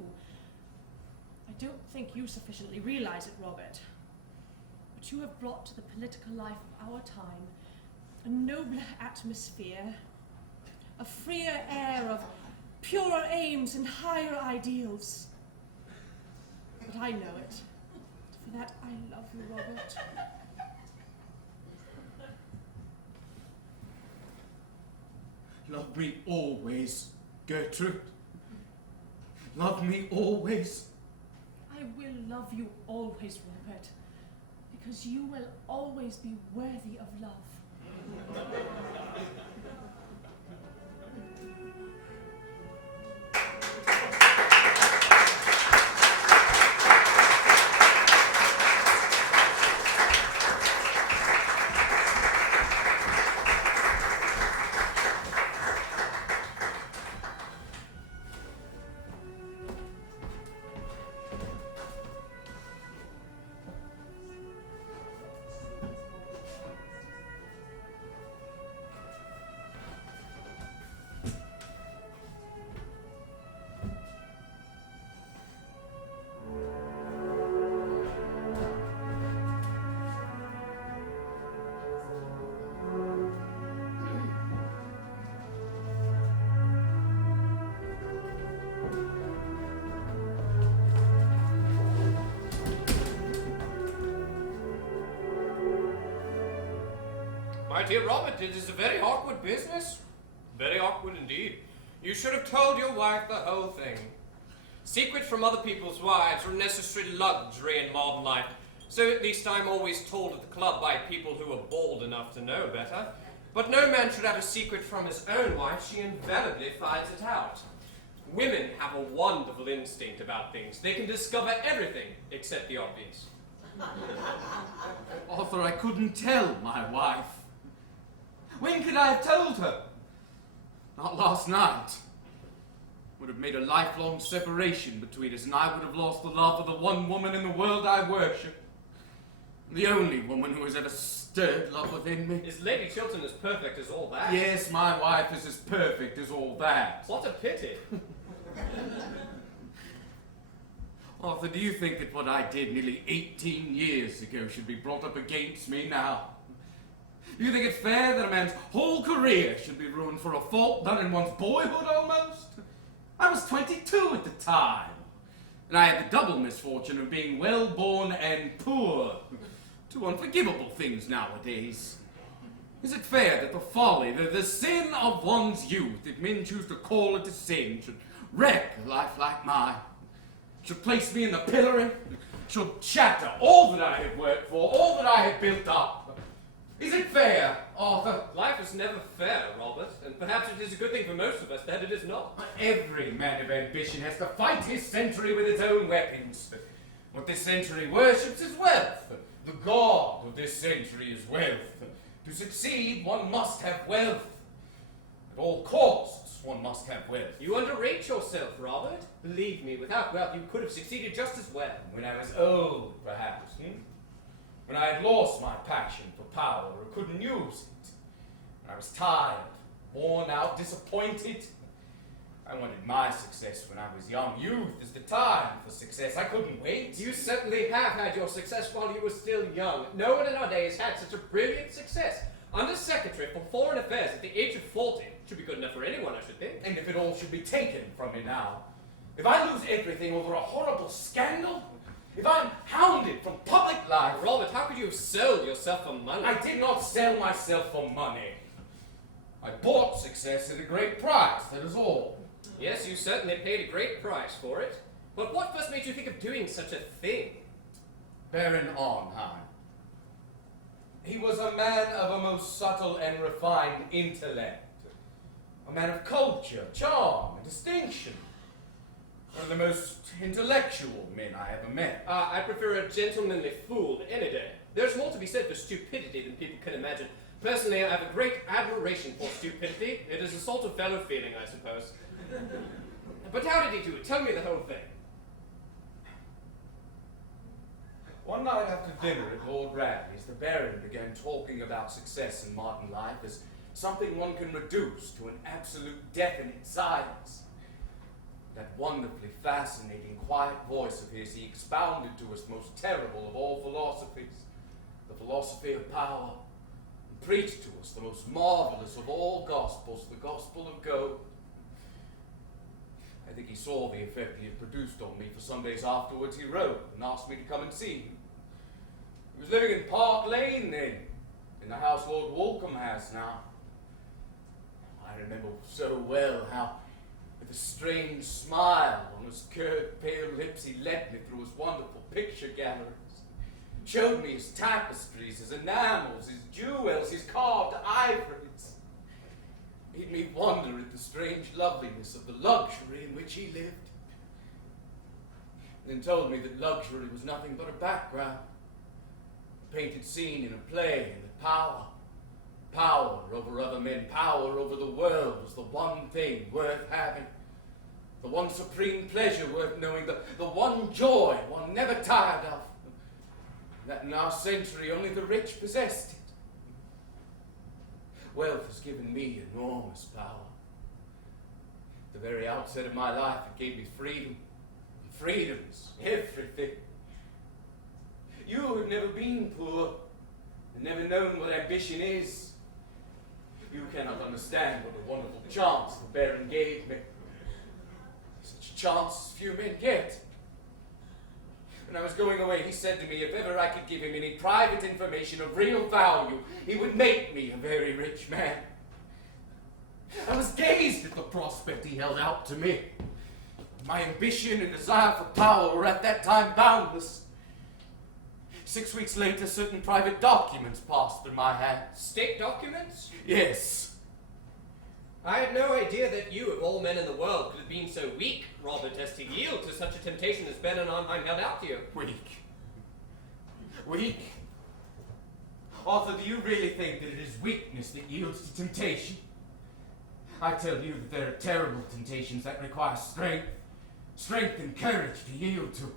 I don't think you sufficiently realize it, Robert. But you have brought to the political life of our time a nobler atmosphere, a freer air of purer aims and higher ideals. But I know it. For that I love you, Robert. Love me always, Gertrude. Love me always. I will love you always, Robert, because you will always be worthy of love. My dear Robert, it is a very awkward business. Very awkward indeed. You should have told your wife the whole thing. Secrets from other people's wives are a necessary luxury in modern life. So at least I'm always told at the club by people who are bald enough to know better. But no man should have a secret from his own wife. She invariably finds it out. Women have a wonderful instinct about things. They can discover everything except the obvious. Arthur, I couldn't tell my wife. When could I have told her? Not last night. Would have made a lifelong separation between us, and I would have lost the love of the one woman in the world I worship. The only woman who has ever stirred love within me. Is Lady Chiltern as perfect as all that? Yes, my wife is as perfect as all that. What a pity. Arthur, do you think that what I did nearly 18 years ago should be brought up against me now? Do you think it's fair that a man's whole career should be ruined for a fault done in one's boyhood almost? I was 22 at the time, and I had the double misfortune of being well-born and poor. Two unforgivable things nowadays. Is it fair that the folly, the sin of one's youth, if men choose to call it a sin, should wreck a life like mine? Should place me in the pillory? Should shatter all that I had worked for, all that I had built up? Is it fair, Arthur? Life is never fair, Robert, and perhaps it is a good thing for most of us that it is not. Every man of ambition has to fight his century with its own weapons. What this century worships is wealth. The god of this century is wealth. To succeed, one must have wealth. At all costs, one must have wealth. You underrate yourself, Robert. Believe me, without wealth you could have succeeded just as well. When I was old, perhaps. When I had lost my passion for power or couldn't use it. When I was tired, worn out, disappointed. I wanted my success when I was young. Youth is the time for success. I couldn't wait. You certainly have had your success while you were still young. No one in our days had such a brilliant success. Under Secretary for Foreign Affairs at the age of 40 should be good enough for anyone, I should think. And if it all should be taken from me now, if I lose everything over a horrible scandal, if I'm hounded from public life... Robert, how could you have sold yourself for money? I did not sell myself for money. I bought success at a great price, that is all. Yes, you certainly paid a great price for it. But what first made you think of doing such a thing? Baron Arnheim. He was a man of a most subtle and refined intellect. A man of culture, charm, and distinction. One of the most intellectual men I ever met. I prefer a gentlemanly fool any day. There's more to be said for stupidity than people can imagine. Personally, I have a great admiration for stupidity. It is a sort of fellow feeling, I suppose. But how did he do it? Tell me the whole thing. One night after dinner at Lord Radley's, the Baron began talking about success in modern life as something one can reduce to an absolute definite science. That wonderfully fascinating, quiet voice of his, he expounded to us the most terrible of all philosophies, the philosophy of power, and preached to us the most marvelous of all gospels, the gospel of gold. I think he saw the effect he had produced on me, for some days afterwards he wrote and asked me to come and see him. He was living in Park Lane then, in the house Lord Walcombe has now. I remember so well how, with a strange smile on his curved, pale lips, he led me through his wonderful picture galleries, showed me his tapestries, his enamels, his jewels, his carved ivories, made me wonder at the strange loveliness of the luxury in which he lived, and then told me that luxury was nothing but a background, a painted scene in a play, and that power over other men, power over the world was the one thing worth having, the one supreme pleasure worth knowing, the one joy one never tired of, that in our century only the rich possessed it. Wealth has given me enormous power. At the very outset of my life, it gave me freedom. And freedom's everything. You have never been poor, and never known what ambition is. You cannot understand what a wonderful chance the Baron gave me. Such a chance as few men get. When I was going away, he said to me if ever I could give him any private information of real value, he would make me a very rich man. I was dazed at the prospect he held out to me. My ambition and desire for power were at that time boundless. 6 weeks later, certain private documents passed through my hands. State documents? Yes. I had no idea that you, of all men in the world, could have been so weak, Robert, as to yield to such a temptation as Ben and Arnheim held out to you. Weak? Arthur, do you really think that it is weakness that yields to temptation? I tell you that there are terrible temptations that require strength and courage to yield to.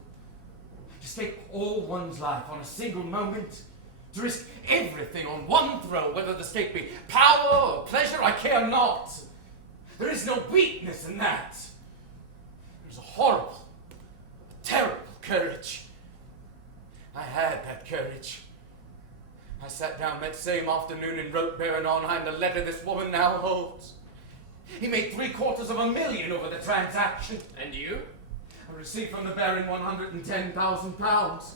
To stake all one's life on a single moment, to risk everything on one throw, whether the stake be power or pleasure, I care not. There is no weakness in that. There's a horrible, terrible courage. I had that courage. I sat down that same afternoon and wrote Baron Arnheim the letter this woman now holds. He made £750,000 over the transaction. And you? I received from the Baron £110,000.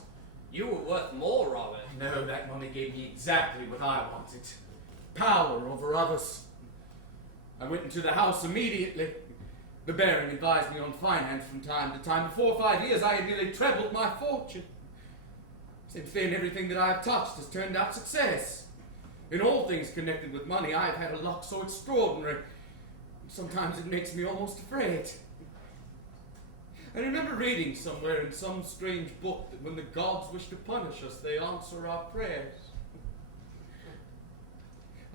You were worth more, Robert. No, that money gave me exactly what I wanted. Power over others. I went into the house immediately. The Baron advised me on finance from time to time. For 4 or 5 years I had nearly trebled my fortune. Since then, everything that I have touched has turned out success. In all things connected with money, I have had a luck so extraordinary. Sometimes it makes me almost afraid. I remember reading somewhere in some strange book that when the gods wish to punish us, they answer our prayers.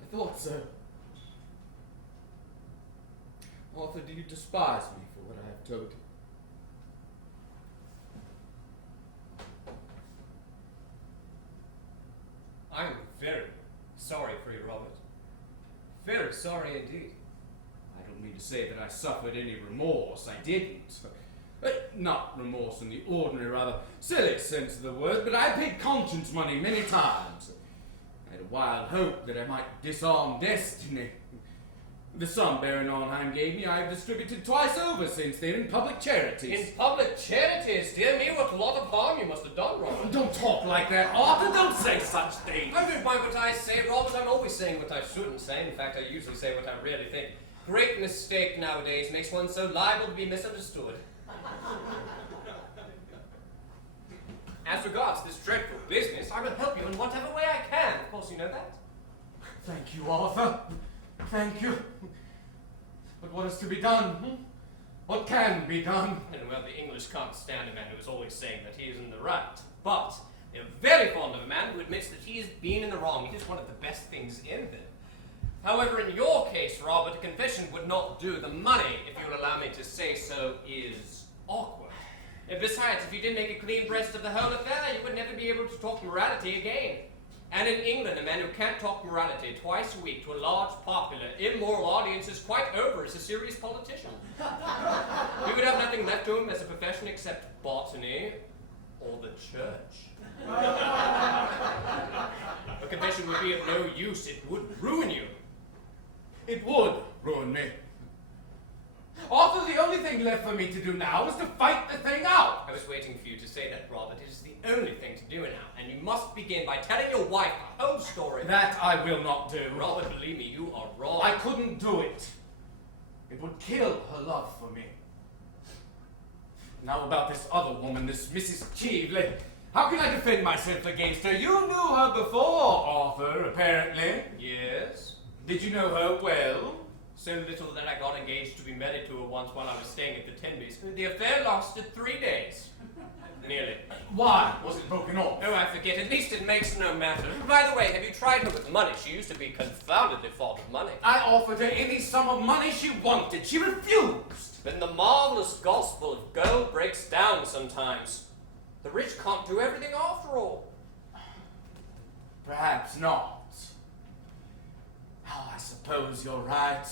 I thought so. Arthur, do you despise me for what I have told you? I'm very sorry for you, Robert. Very sorry indeed. I don't mean to say that I suffered any remorse. I didn't. Not remorse in the ordinary, rather silly sense of the word, but I paid conscience money many times. I had a wild hope that I might disarm destiny. The sum Baron Arnheim gave me I have distributed twice over since then in public charities. In public charities? Dear me, what a lot of harm you must have done, Robert. Don't talk like that, Arthur. Don't say such things. I don't mind what I say, Robert. I'm always saying what I shouldn't say. In fact, I usually say what I really think. Great mistake nowadays makes one so liable to be misunderstood. As regards this dreadful business, I will help you in whatever way I can. Of course, you know that. Thank you, Arthur. Thank you. But what is to be done? What can be done? And well, the English can't stand a man who is always saying that he is in the right. But They're very fond of a man who admits that he has been in the wrong. It is one of the best things in them. However, in your case, Robert, a confession would not do. The money, if you will allow me to say so, is awkward. And besides, if you did make a clean breast of the whole affair, you would never be able to talk morality again. And in England, a man who can't talk morality twice a week to a large, popular, immoral audience is quite over as a serious politician. He would have nothing left to him as a profession except botany or the church. A confession would be of no use. It would ruin you. It would ruin me. Arthur, the only thing left for me to do now is to fight the thing out. I was waiting for you to say that, Robert. It is the only thing to do now, and you must begin by telling your wife the whole story. That I will not do. Robert, believe me, you are wrong. I couldn't do it. It would kill her love for me. Now about this other woman, this Mrs. Cheveley. How can I defend myself against her? You knew her before, Arthur, apparently. Yes? Did you know her well? So little that I got engaged to be married to her once while I was staying at the Tenbys. The affair lasted 3 days. Nearly. Why was it broken off? Oh, I forget. At least it makes no matter. By the way, have you tried her with money? She used to be confoundedly fond of money. I offered her any sum of money she wanted. She refused. Then the marvelous gospel of gold breaks down sometimes. The rich can't do everything after all. Perhaps not. Oh, I suppose you're right.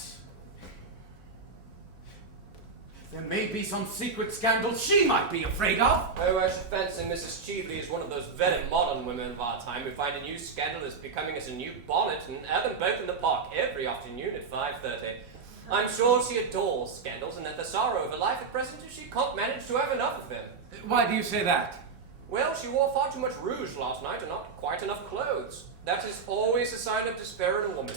There may be some secret scandal she might be afraid of. Oh, I should fancy Mrs. Cheveley is one of those very modern women of our time who find a new scandal as becoming as a new bonnet and have them both in the park every afternoon at 5:30. I'm sure she adores scandals and that the sorrow of her life at present is she can't manage to have enough of them. Why do you say that? Well, she wore far too much rouge last night and not quite enough clothes. That is always a sign of despair in a woman.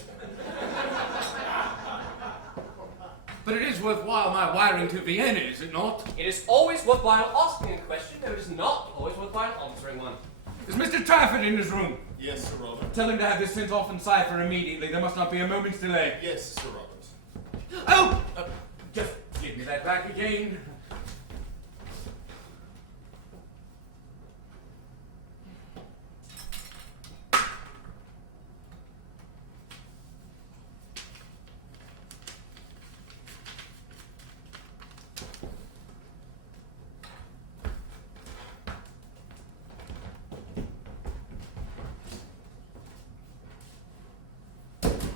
But it is worthwhile my wiring to Vienna, is it not? It is always worthwhile asking a question, though it is not always worthwhile answering one. Is Mr. Trafford in his room? Yes, Sir Robert. Tell him to have this sent off in cipher immediately. There must not be a moment's delay. Yes, Sir Robert. Oh! Just give me that back again.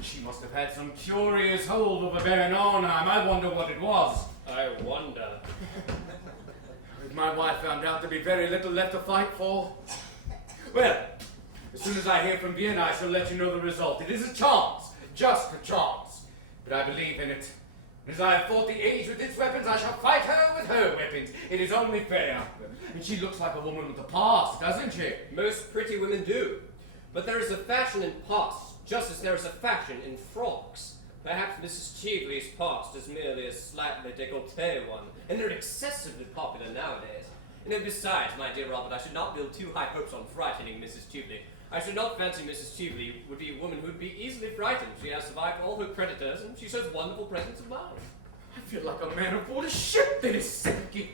She must have had some curious hold over Baron Arnheim. I wonder what it was. I wonder. With my wife found out to be very little left to fight for. Well, as soon as I hear from Vienna, I shall let you know the result. It is a chance, just a chance. But I believe in it. As I have fought the age with its weapons, I shall fight her with her weapons. It is only fair. And she looks like a woman with a past, doesn't she? Most pretty women do. But there is a fashion in pasts, just as there is a fashion in frocks. Perhaps Mrs. Cheveley's past is merely a slightly décolleté one, and they're excessively popular nowadays. And besides, my dear Robert, I should not build too high hopes on frightening Mrs. Cheveley. I should not fancy Mrs. Cheveley would be a woman who would be easily frightened. She has survived all her creditors, and she shows wonderful presence of mind. I feel like a man aboard a ship that is sinking.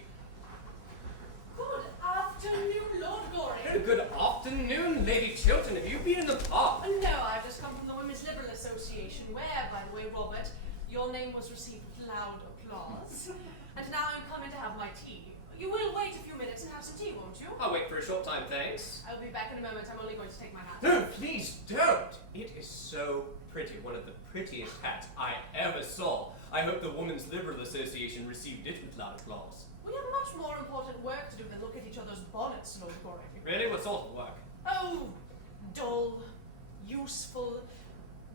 Good afternoon, Lord Goring. Good afternoon, Lady Chiltern. Have you been in the park? No, I've just come from the Women's Liberal Association, where, by the way, Robert, your name was received with loud applause. And now I'm coming to have my tea. You will wait a few minutes and have some tea, won't you? I'll wait for a short time, thanks. I'll be back in a moment. I'm only going to take my hat. No, please don't. It is so pretty. One of the prettiest hats I ever saw. I hope the Women's Liberal Association received it with loud applause. We have much more important work to do than look at each other's bonnets, Lord Goring. Really? What sort of work? Oh, dull, useful,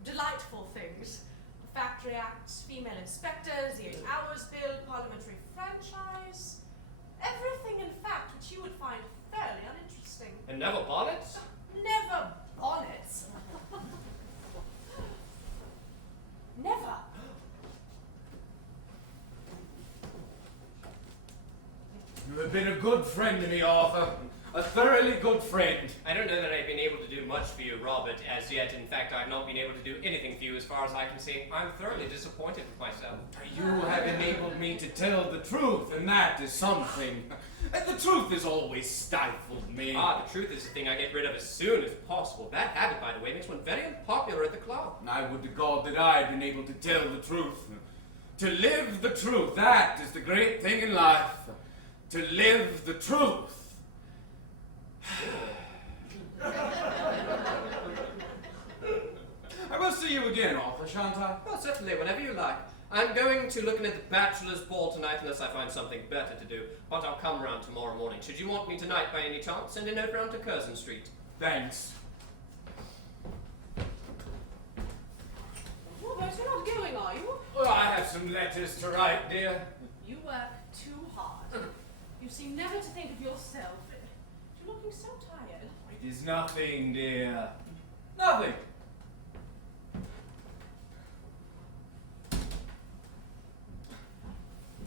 delightful things. The Factory Acts, female inspectors, the 8 Hours Bill, parliamentary franchise. Everything, in fact, which you would find fairly uninteresting. And never bonnets? Never bonnets. Never. You have been a good friend to me, Arthur. A thoroughly good friend. I don't know that I've been able to do much for you, Robert, as yet. In fact, I've not been able to do anything for you as far as I can see. I'm thoroughly disappointed with myself. You have enabled me to tell the truth, and that is something. The truth has always stifled me. Ah, the truth is the thing I get rid of as soon as possible. That habit, by the way, makes one very unpopular at the club. I would to God that I had been able to tell the truth. To live the truth, that is the great thing in life. To live the truth. I will see you again, Arthur, shan't I? Well, certainly, whenever you like. I'm going to look in at the bachelor's ball tonight unless I find something better to do, but I'll come round tomorrow morning. Should you want me tonight by any chance, send a note round to Curzon Street. Thanks. Robert, you're not going, are you? Well, I have some letters to write, dear. You work too hard. You seem never to think of yourself. You're looking so tired. It is nothing, dear. Nothing.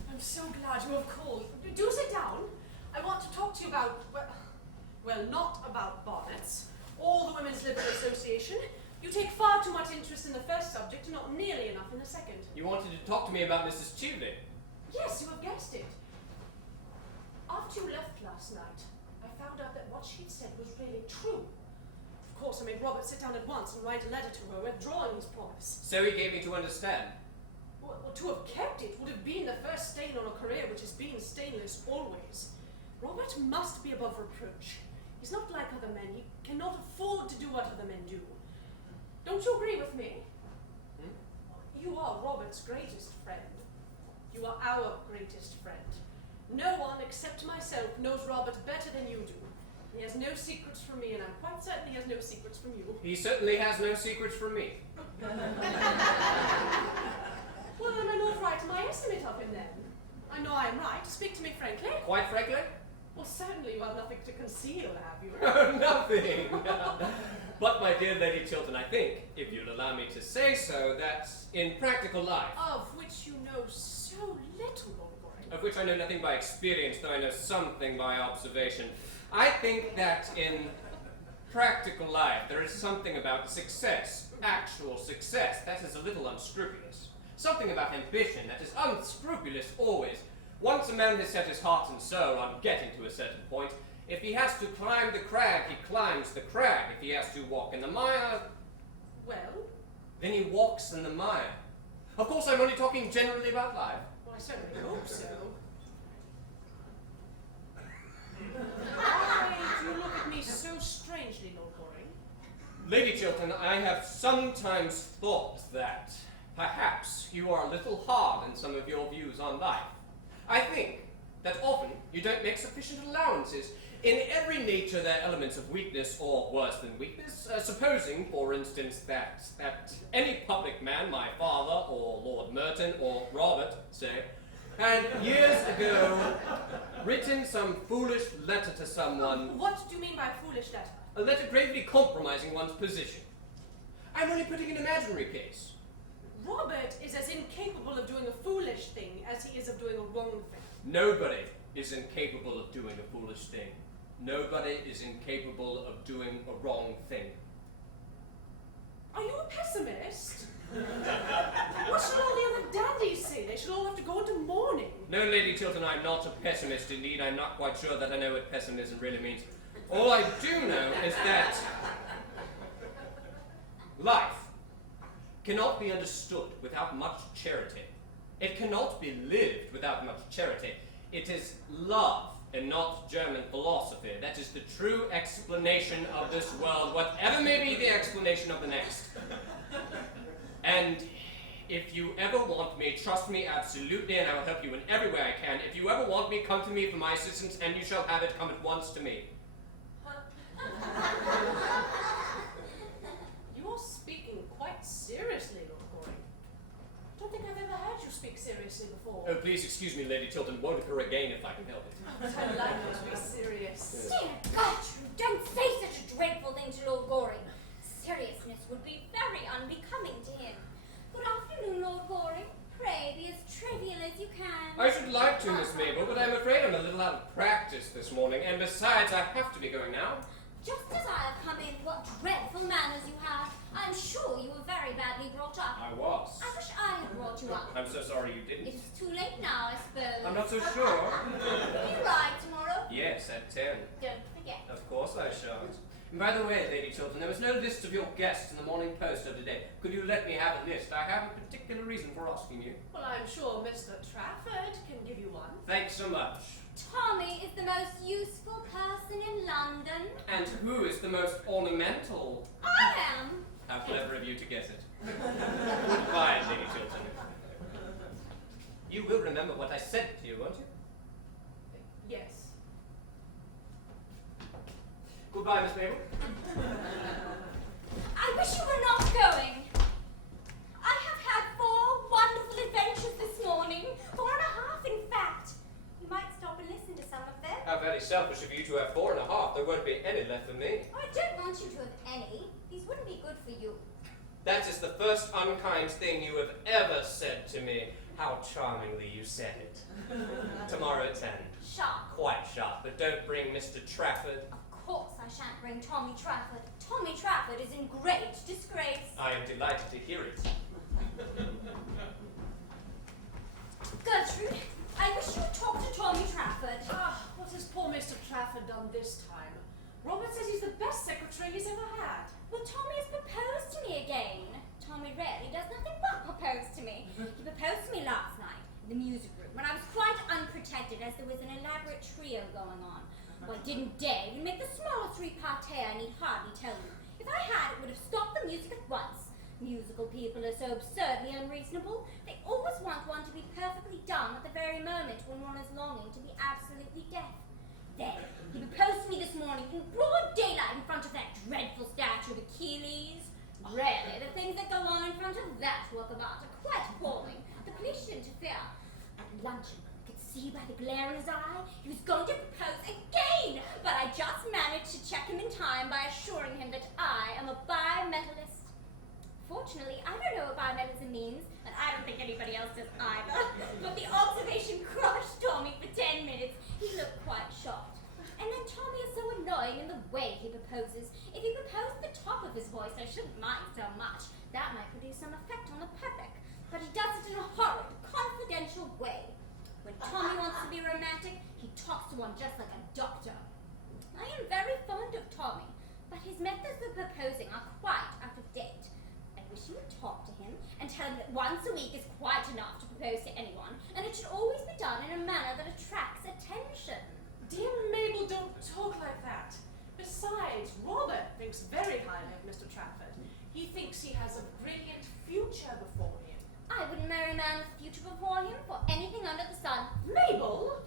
I'm so glad you have called. Do sit down. I want to talk to you about, well, not about bonnets or the Women's Liberal Association. You take far too much interest in the first subject and not nearly enough in the second. You wanted to talk to me about Mrs. Cheveley? Yes, you have guessed it. After you left last night, I found out that what she'd said was really true. Of course, I made Robert sit down at once and write a letter to her withdrawing his promise. So he gave me to understand. Well, to have kept it would have been the first stain on a career which has been stainless always. Robert must be above reproach. He's not like other men. He cannot afford to do what other men do. Don't you agree with me? You are Robert's greatest friend. You are our greatest friend. No one except myself knows Robert better than you do. He has no secrets from me, and I'm quite certain he has no secrets from you. He certainly has no secrets from me. Well, am I not right in my estimate of him then? I know I am right. Speak to me frankly. Quite frankly? Well, certainly you have nothing to conceal, have you? Nothing. But, my dear Lady Chiltern, I think, if you'll allow me to say so, that in practical life, Of which you know so little, Lord Goring. of which I know nothing by experience, though I know something by observation, I think that in practical life there is something about success, actual success, that is a little unscrupulous. Something about ambition that is unscrupulous always. Once a man has set his heart and soul on getting to a certain point, if he has to climb the crag, he climbs the crag. If he has to walk in the mire, Well, then he walks in the mire. Of course, I'm only talking generally about life. I certainly hope so. Why do you look at me so strangely, Lord Goring? Lady Chiltern, I have sometimes thought that perhaps you are a little hard in some of your views on life. I think that often you don't make sufficient allowances. In every nature there are elements of weakness or worse than weakness, supposing, for instance, that any public man, my father or Lord Merton or Robert, say, had years ago written some foolish letter to someone, What do you mean by foolish letter? a letter gravely compromising one's position. I'm only putting an imaginary case. Robert is as incapable of doing a foolish thing as he is of doing a wrong thing. Nobody is incapable of doing a foolish thing. Nobody is incapable of doing a wrong thing. Are you a pessimist? What should all the other dandies say? They should all have to go into mourning. No, Lady Chiltern, I'm not a pessimist. Indeed, I'm not quite sure that I know what pessimism really means. All I do know is that life cannot be understood without much charity. It cannot be lived without much charity. It is love and not German philosophy. That is the true explanation of this world, whatever may be the explanation of the next. And if you ever want me, trust me absolutely, and I will help you in every way I can. If you ever want me, come to me for my assistance, and you shall have it. Come at once to me. You're speaking quite seriously, Lord Goring. I don't think I've ever heard you speak seriously before. Oh, please excuse me, Lady Chiltern. Won't occur again if I can help it. But I like you to be serious. Dear Gertrude, don't say such a dreadful thing to Lord Goring. Seriousness would be very unbecoming to him. Good afternoon, Lord Goring. Pray be as trivial as you can. I should like to, Miss Mabel, but I'm afraid I'm a little out of practice this morning, and besides, I have to be going now. Just as I have come in, what dreadful manners you have. I'm sure you were very badly brought up. I was. I wish I had brought you up. I'm so sorry you didn't. It's too late now, I suppose. I'm not so sure. Will you ride tomorrow? Yes, at 10. Don't forget. Of course I shan't. And by the way, Lady Chiltern, there was no list of your guests in the Morning Post of today. Could you let me have a list? I have a particular reason for asking you. Well, I'm sure Mr. Trafford can give you one. Thanks so much. Tommy is the most useful person in London. And who is the most ornamental? I am. How clever of you to guess it. Goodbye, Lady Chiltern. You will remember what I said to you, won't you? Yes. Goodbye, Miss Mabel. I wish you were not going. I have had 4 wonderful adventures this morning. 4.5, in fact. You might stop and listen to some of them. How very selfish of you to have 4.5. There won't be any left for me. Oh, I don't want you to have any. These wouldn't be good for you. That is the first unkind thing you have ever said to me. How charmingly you said it. Tomorrow at 10. Sharp. Quite sharp, but don't bring Mr. Trafford. Of course I shan't bring Tommy Trafford. Tommy Trafford is in great disgrace. I am delighted to hear it. Gertrude, I wish you would talk to Tommy Trafford. What has poor Mr. Trafford done this time? Robert says he's the best secretary he's ever had. Well, Tommy has proposed to me again. Tommy rarely does nothing but propose to me. He proposed to me last night in the music room when I was quite unprotected as there was an elaborate trio going on. Well, I didn't dare even make the smallest repartee, I need hardly tell you. If I had, it would have stopped the music at once. Musical people are so absurdly unreasonable. They always want one to be perfectly dumb at the very moment when one is longing to be absolutely deaf. Then, he proposed to me this morning in broad daylight in front of that dreadful statue of Achilles. Really, the things that go on in front of that work of art are quite appalling. The police should interfere. At luncheon, I could see by the glare in his eye, he was going to propose again, but I just managed to check him in time by assuring him that I am a bimetallist. Fortunately, I don't know what bimetallism means, and I don't think anybody else does either. But the observation crushed Tommy for 10 minutes. He looked quite shocked. And then Tommy is so annoying in the way he proposes. If he proposed at the top of his voice, I shouldn't mind so much. That might produce some effect on the public. But he does it in a horrid, confidential way. When Tommy wants to be romantic, he talks to one just like a doctor. I am very fond of Tommy, but his methods of proposing are quite out of date. I wish you would talk to him and tell him that once a week is quite enough to propose to anyone, and it should always be done in a manner that attracts attention. Dear Mabel, don't talk like that. Besides, Robert thinks very highly of Mr. Trafford. He thinks he has a brilliant future before him. I wouldn't marry a man with a future before him for anything under the sun. Mabel?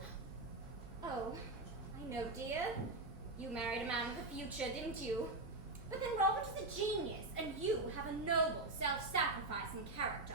Oh, I know, dear. You married a man with a future, didn't you? But then Robert is a genius, and you have a noble, self-sacrificing character.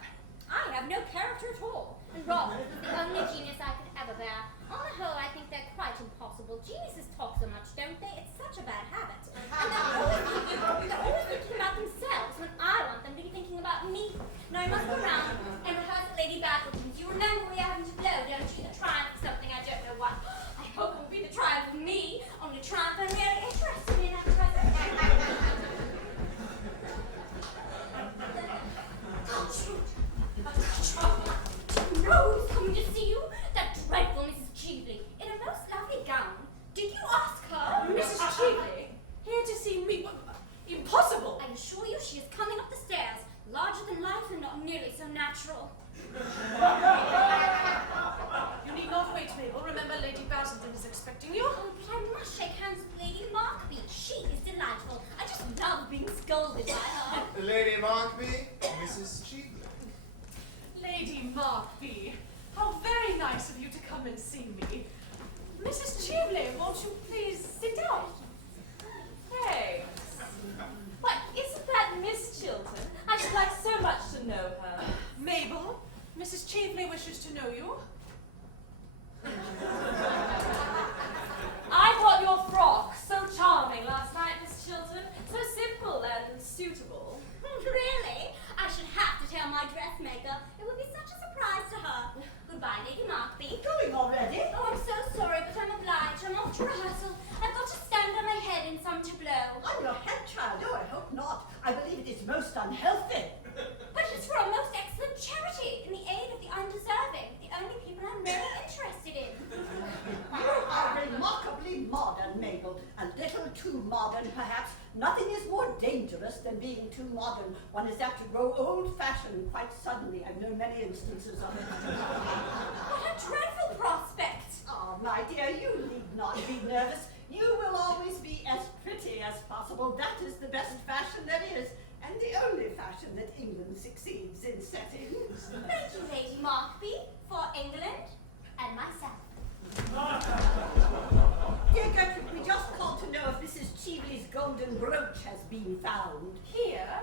I have no character at all, and Robert is the only genius I could ever bear. On the whole, I think they're quite impossible. Geniuses talk so much, don't they? It's such a bad habit. And they're always thinking about themselves when I want them to be thinking about me. Now I must go round and rehearse at Lady Battleton's. You remember we are having to blow, don't you? The triumph of something, I don't know what. I hope it will be the triumph of me, only triumph I'm really interested in at present. No, who's coming to see you? That dreadful Mrs. Cheveley, in a most lovely gown. Did you ask her? Mrs. Cheveley? Here to see me? Impossible! I assure you she is coming up the stairs, larger than life and not nearly so natural. You need not wait, Mabel. Remember, Lady Battleton is expecting you. Oh, but I must shake hands with Lady Markby. She is delightful. I just love being scolded by her. Lady Markby, Mrs. Cheveley. Lady Markby, how very nice of you to come and see me. Mrs. Cheveley, won't you please sit down? Hey. Why, isn't that Miss Chiltern? I should like so much to know her. Mabel, Mrs. Cheveley wishes to know you. I thought your frock so charming last night, Miss Chiltern. So simple and suitable. Really? I should have to tell my dressmaker. It would be such a surprise to her. Goodbye, Lady Markby. too modern, perhaps. Nothing is more dangerous than being too modern. One is apt to grow old-fashioned quite suddenly. I've known many instances of it. What a dreadful prospect! Oh, my dear, you need not be nervous. You will always be as pretty as possible. That is the best fashion there is, and the only fashion that England succeeds in setting. Thank you, Lady Markby, for England and myself. Dear Gertrude, we just called to know if Mrs. Cheveley's golden brooch has been found. Here?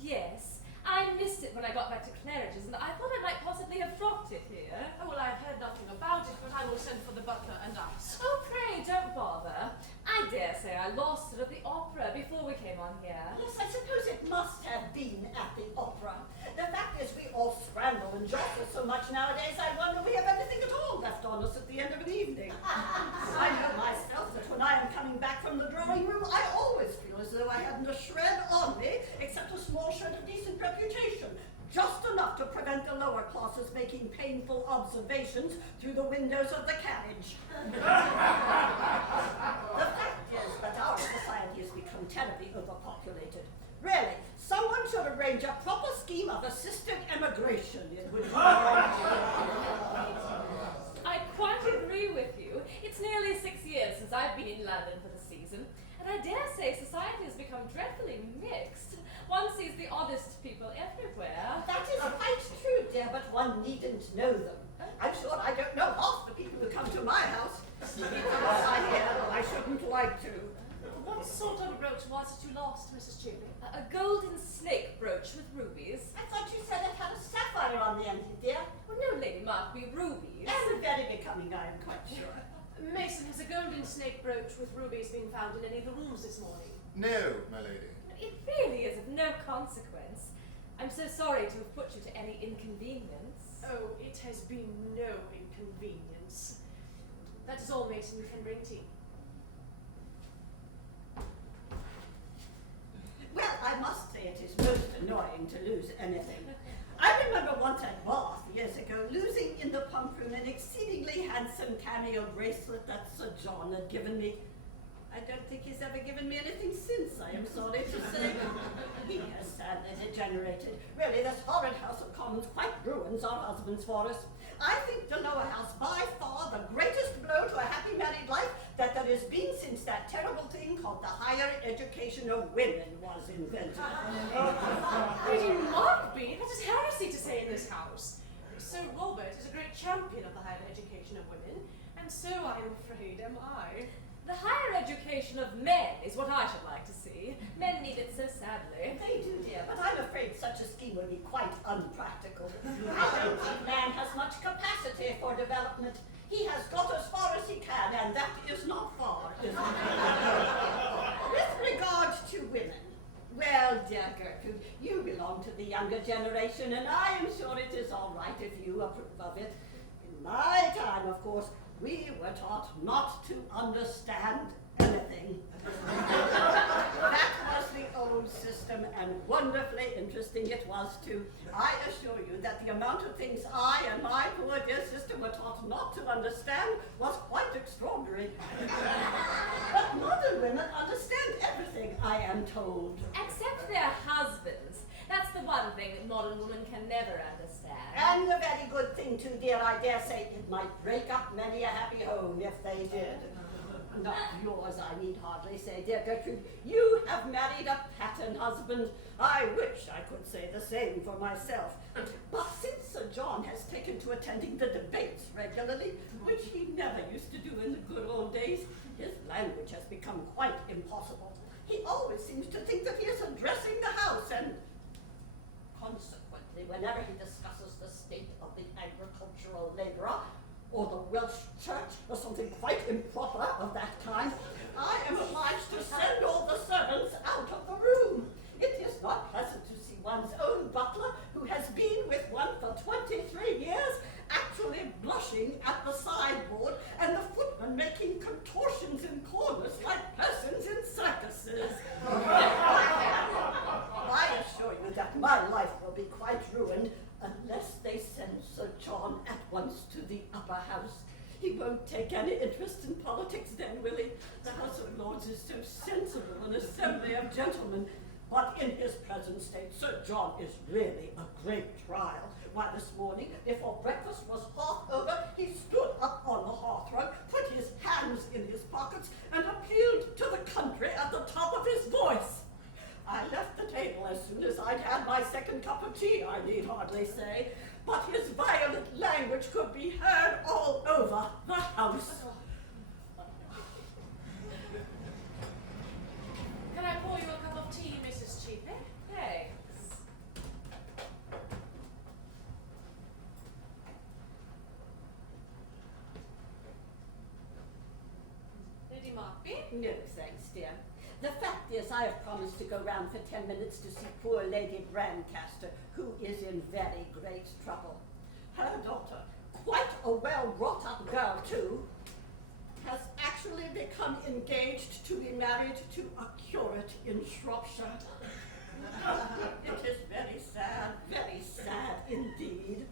Yes. I missed it when I got back to Claridge's, and I thought I might possibly have dropped it here. Oh, well, I've heard nothing about it, but I will send for the butler and ask. Oh, pray, don't bother. I dare say I lost it at the opera before we came on here. Yes, I suppose it must have been at the opera. The fact is we all scramble and jostle so much nowadays, I wonder we have anything at all left on us at the end of an evening. I know myself that when I am coming back from the drawing room, I always feel as though I hadn't a shred on me, except a small shred of decent reputation. Just enough to prevent the lower classes making painful observations through the windows of the carriage. The fact is that our society has become terribly overpopulated. Really, someone should arrange a proper scheme of assisted emigration. It would be I quite agree with you. It's nearly 6 years since I've been in London for the season, and I dare say society has become dreadfully mixed. One sees the oddest people everywhere. That is quite true, dear, but one needn't know them. I'm sure I don't know half the people who come to my house. Even what I hear, I shouldn't like to. What sort of brooch was it you lost, Mrs. Cheveley? A golden snake brooch with rubies. I thought you said it had a sapphire on the end, dear. Well, no, Lady Markby, rubies. And very becoming, I am quite sure. Mason, has a golden snake brooch with rubies been found in any of the rooms this morning? No, my lady. It really is of no consequence. I'm so sorry to have put you to any inconvenience. Oh, it has been no inconvenience. That is all, Mason. You can bring tea. Well, I must say it is most annoying to lose anything. I remember once at Bath, years ago, losing in the pump room an exceedingly handsome cameo bracelet that Sir John had given me. I don't think he's ever given me anything since, I am sorry to say. He has sadly degenerated. Really, this horrid House of Commons quite ruins our husbands for us. I think the lower house by far the greatest blow to a happy married life that there has been since that terrible thing called the higher education of women was invented. Lady Markby, that is heresy to say in this house. Sir Robert is a great champion of the higher education of women, and so I am afraid am I. The higher education of men is what I should like to see. Men need it so sadly. They do, dear, but I'm afraid such a scheme would be quite unpractical. I don't think man has much capacity for development. He has got as far as he can, and that is not far, is it? With regard to women, well, dear Gertrude, you belong to the younger generation, and I am sure it is all right if you approve of it. In my time, of course, we were taught not to understand anything. That was the old system, and wonderfully interesting it was too. I assure you that the amount of things I and my poor dear sister were taught not to understand was quite extraordinary. But modern women understand everything, I am told. Except their husbands. That's the one thing that modern women can never understand. And a very good thing too, dear. I dare say it might break up many a happy home if they did. Not yours, I need hardly say, dear Gertrude. You have married a pattern husband. I wish I could say the same for myself. But since Sir John has taken to attending the debates regularly, which he never used to do in the good old days, his language has become quite impossible. He always seems to think that he is addressing the House, and consequently, whenever he discusses the state of the agricultural labourer, or the Welsh church, or something quite improper of that kind, I am obliged to send all the servants out of the room. It is not pleasant to see one's own butler, who has been with one for 23 years, actually blushing at the sideboard, and the footman making contortions in corners like persons in circuses. I assure you that my life will be quite ruined unless they send Sir John at once to the upper house. He won't take any interest in politics then, will he? The House of Lords is so sensible, an assembly of gentlemen. But in his present state, Sir John is really a great trial. Why, this morning, before breakfast was half over, he stood up on the hearthrug, put his hands in his pockets, and appealed to the country at the top of his voice. I left the table as soon as I'd had my second cup of tea, I need hardly say, but his violent language could be heard all over the house. Can I pour you a cup of tea, Mrs. Cheveley? Thanks. Lady Markby? No, thanks, dear. The fact is, I have promised to go round for 10 minutes to see poor Lady Brancaster, who is in very great trouble. Her daughter, quite a well-brought-up girl, too, has actually become engaged to be married to a curate in Shropshire. It is very sad indeed.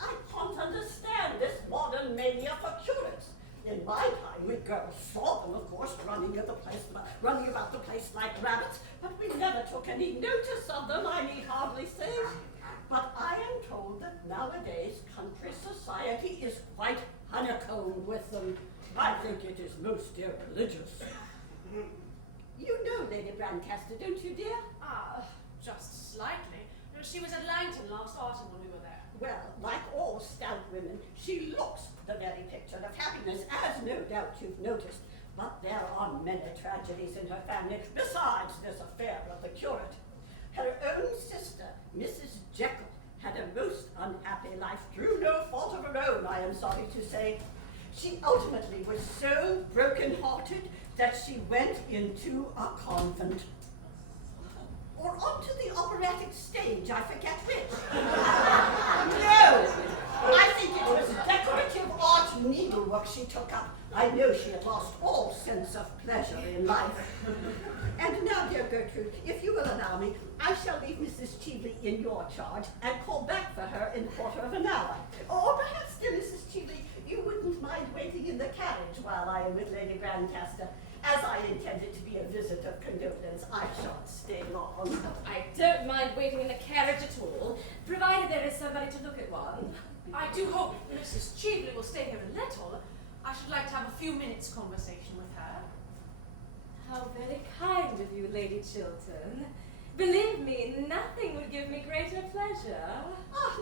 I can't understand this modern mania for curates. In my time, we girls saw them, of course, running about the place like rabbits, but we never took any notice of them, I need hardly say. But I am told that nowadays country society is quite honeycombed with them. I think it is most irreligious. You know Lady Brancaster, don't you, dear? Just slightly. She was at Langton last autumn when we were there. Well, like all stout women, she looks the very picture of happiness, as no doubt you've noticed. But there are many tragedies in her family, besides this affair of the curate. Her own sister, Mrs. Jekyll, had a most unhappy life through no fault of her own, I am sorry to say. She ultimately was so broken-hearted that she went into a convent. Or onto the operatic stage, I forget which. No! I think it was decorative art needlework she took up. I know she had lost all sense of pleasure in life. And now, dear Gertrude, if you will allow me, I shall leave Mrs. Cheveley in your charge and call back for her in a quarter of an hour. Or perhaps, dear Mrs. Cheveley, you wouldn't mind waiting in the carriage while I am with Lady Brancaster. As I intended to be a visit of condolence, I shan't stay long. I don't mind waiting in the carriage at all, provided there is somebody to look at one. I do hope Mrs. Cheveley will stay here a little. I should like to have a few minutes' conversation with her. How very kind of you, Lady Chiltern. Believe me, nothing would give me greater pleasure.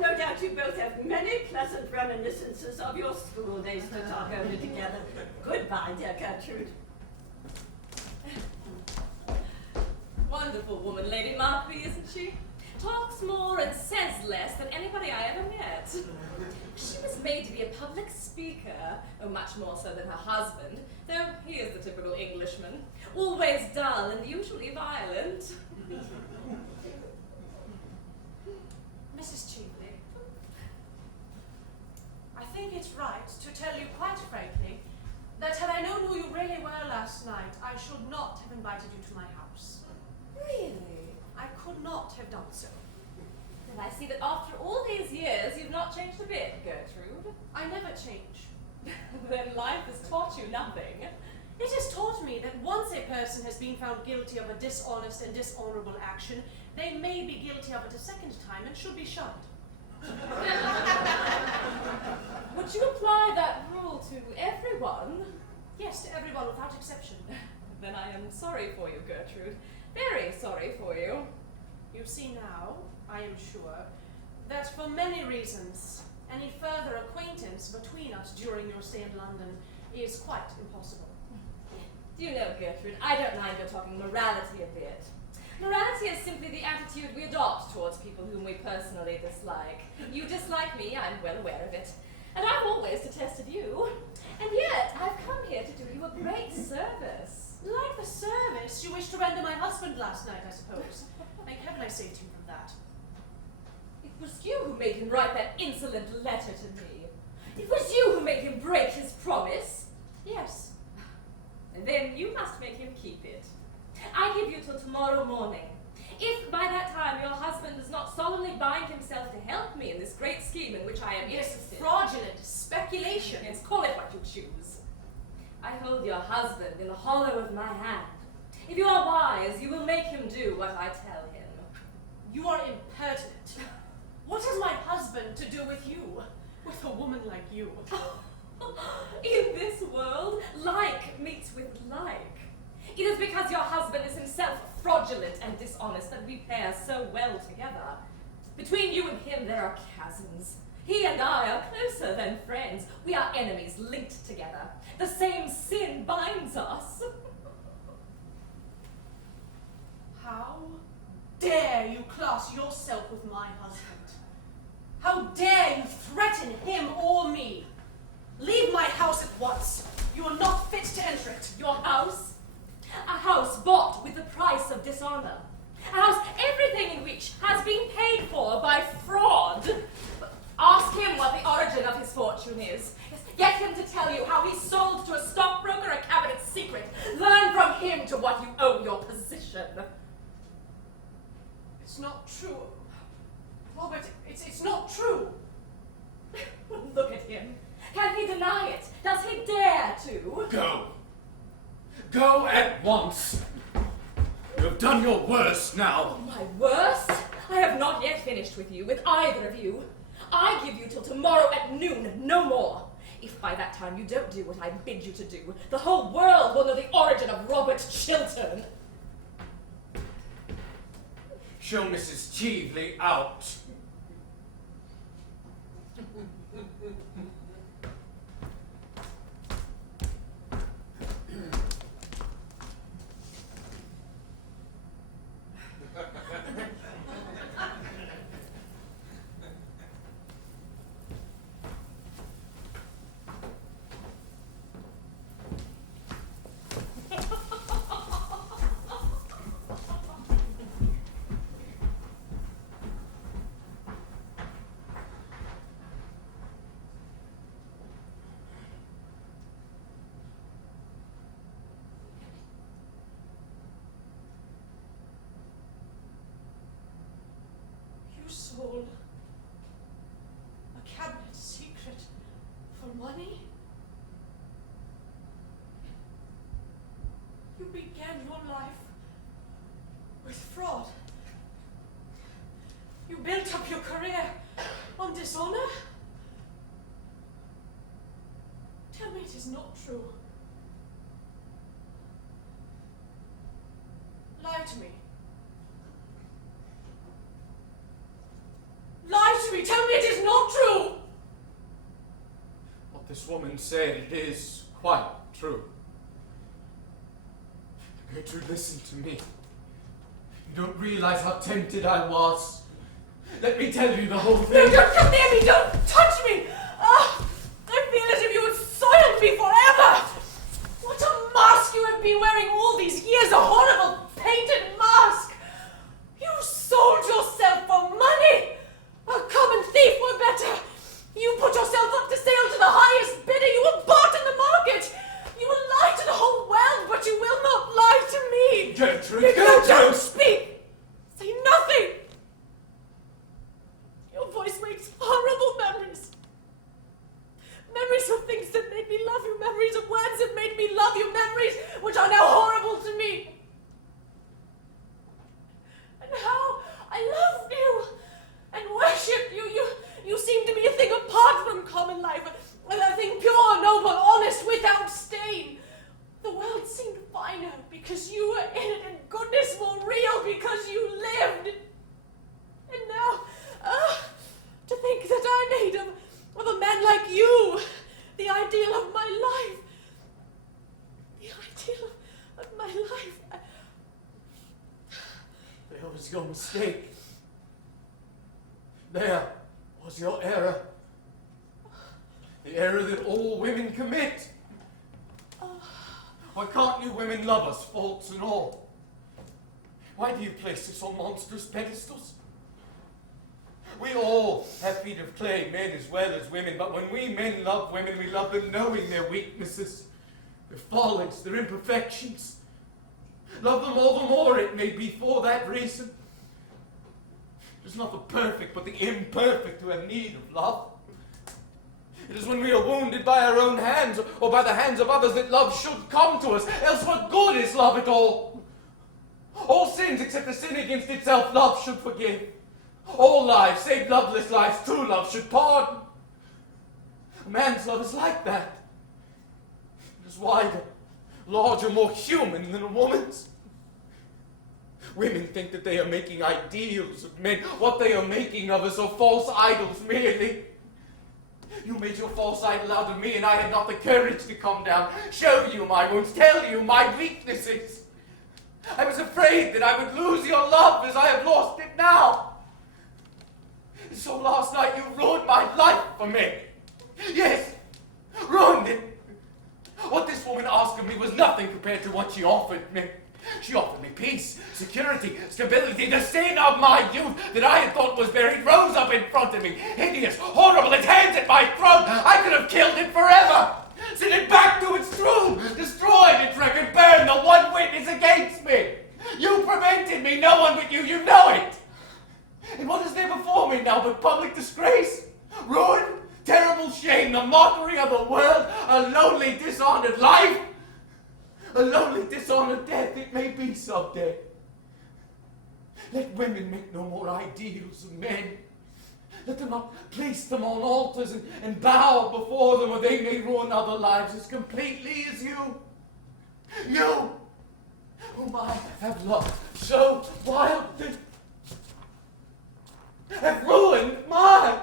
No doubt you both have many pleasant reminiscences of your school days to talk over together. Goodbye, dear Gertrude. Wonderful woman, Lady Markby, isn't she? Talks more and says less than anybody I ever met. She was made to be a public speaker, much more so than her husband, though he is the typical Englishman, always dull and usually violent. Mrs. Cheveley, I think it's right to tell you quite frankly that had I known who you really were last night, I should not have invited you to my house. Really? I could not have done so. Then I see that after all these years, you've not changed a bit, Gertrude. I never change. Then life has taught you nothing. It has taught me that once a person has been found guilty of a dishonest and dishonorable action, they may be guilty of it a second time and should be shunned. Would you apply that rule to everyone? Yes, to everyone without exception. Then I am sorry for you, Gertrude. Very sorry for you. You see now, I am sure, that for many reasons, any further acquaintance between us during your stay in London is quite impossible. Do you know, Gertrude, I don't mind your talking morality a bit. Morality is simply the attitude we adopt towards people whom we personally dislike. You dislike me, I'm well aware of it. And I've always detested you. And yet, I've come here to do you a great service. Like the service you wished to render my husband last night, I suppose. Thank heaven I saved him from that. It was you who made him write that insolent letter to me. It was you who made him break his promise. Yes. And then you must make him keep it. I give you till tomorrow morning. If by that time your husband does not solemnly bind himself to help me in this great scheme in which I am This interested. fraudulent speculation. Yes, call it what you choose. I hold your husband in the hollow of my hand. If you are wise, you will make him do what I tell him. You are impertinent. What has my husband to do with you? With a woman like you? In this world, like meets with like. It is because your husband is himself fraudulent and dishonest that we pair so well together. Between you and him there are chasms. He and I are closer than friends. We are enemies linked together. The same sin binds us. How dare you class yourself with my husband? How dare you threaten him or me? Leave my house at once. You are not fit to enter it. Your house? A house bought with the price of dishonor. A house everything in which has been paid for by fraud. Ask him what the origin of his fortune is. Get him to tell you how he sold to a stockbroker a cabinet secret. Learn from him to what you owe your position. It's not true. Robert, it's not true. Look at him. Can he deny it? Does he dare to? Go. Go at once. You have done your worst now. My worst? I have not yet finished with you, with either of you. I give you till tomorrow at noon, no more. If by that time you don't do what I bid you to do, the whole world will know the origin of Robert Chiltern. Show Mrs. Cheveley out. You sold a cabinet secret for money? You began your life with fraud. You built up your career on dishonor? Tell me it is not true. Lie to me. Lie to me! Tell me it is not true! What this woman said, it is quite true. Gertrude, listen to me. You don't realize how tempted I was. Let me tell you the whole thing. No, don't come near me! Don't touch me! Ah, I feel as if you had soiled me forever! What a mask you have been wearing all these years! A horrible painted mask! You sold yourself for money! A common thief were better! You put yourself up to sale to the highest bidder! You were bought in the market! You will lie to the whole world, but you will not lie to me! Gertrude, No, Gertrude! don't speak! Say nothing! Your voice wakes horrible memories. Memories of things that made me love you, memories of words that made me love you, memories which are now horrible to me. And how I loved you and worshipped you. You seem to be a thing apart from common life, a thing pure, noble, honest, without stain. The world seemed finer because you were in it, and goodness more real because you lived. And now, to think that I made of a man like you the ideal of my life. The ideal of my life. There was your mistake. There was your error. The error that all women commit. Why can't you women love us, faults and all? Why do you place us on monstrous pedestals? We all have feet of clay, men as well as women, but when we men love women, we love them knowing their weaknesses, their follies, their imperfections. Love them all the more, it may be, for that reason. It is not the perfect, but the imperfect who have need of love. It is when we are wounded by our own hands, or by the hands of others, that love should come to us. Else what good is love at all? All sins except the sin against itself, love should forgive. All lives, save loveless lives, true love should pardon. A man's love is like that. It is wider, larger, more human than a woman's. Women think that they are making ideals of men. What they are making of us are false idols merely. You made your false idol out of me, and I had not the courage to come down, show you my wounds, tell you my weaknesses. I was afraid that I would lose your love as I have lost it now. So last night you ruined my life for me. Yes, ruined it. What this woman asked of me was nothing compared to what she offered me. She offered me peace, security, stability. The sin of my youth that I had thought was buried rose up in front of me. Hideous, horrible, its hands at my throat. I could have killed it forever. Send it back to its tomb. Destroyed its record. Burned the one witness against me. You prevented me. No one but you. You know it. And what is there before me now but public disgrace? Ruin? Terrible shame. The mockery of the world. A lonely, dishonored life. A lonely, dishonored death it may be someday. Let women make no more ideals of men. Let them not place them on altars and bow before them, or they may ruin other lives as completely as you. You, whom I have loved so wildly, have ruined mine.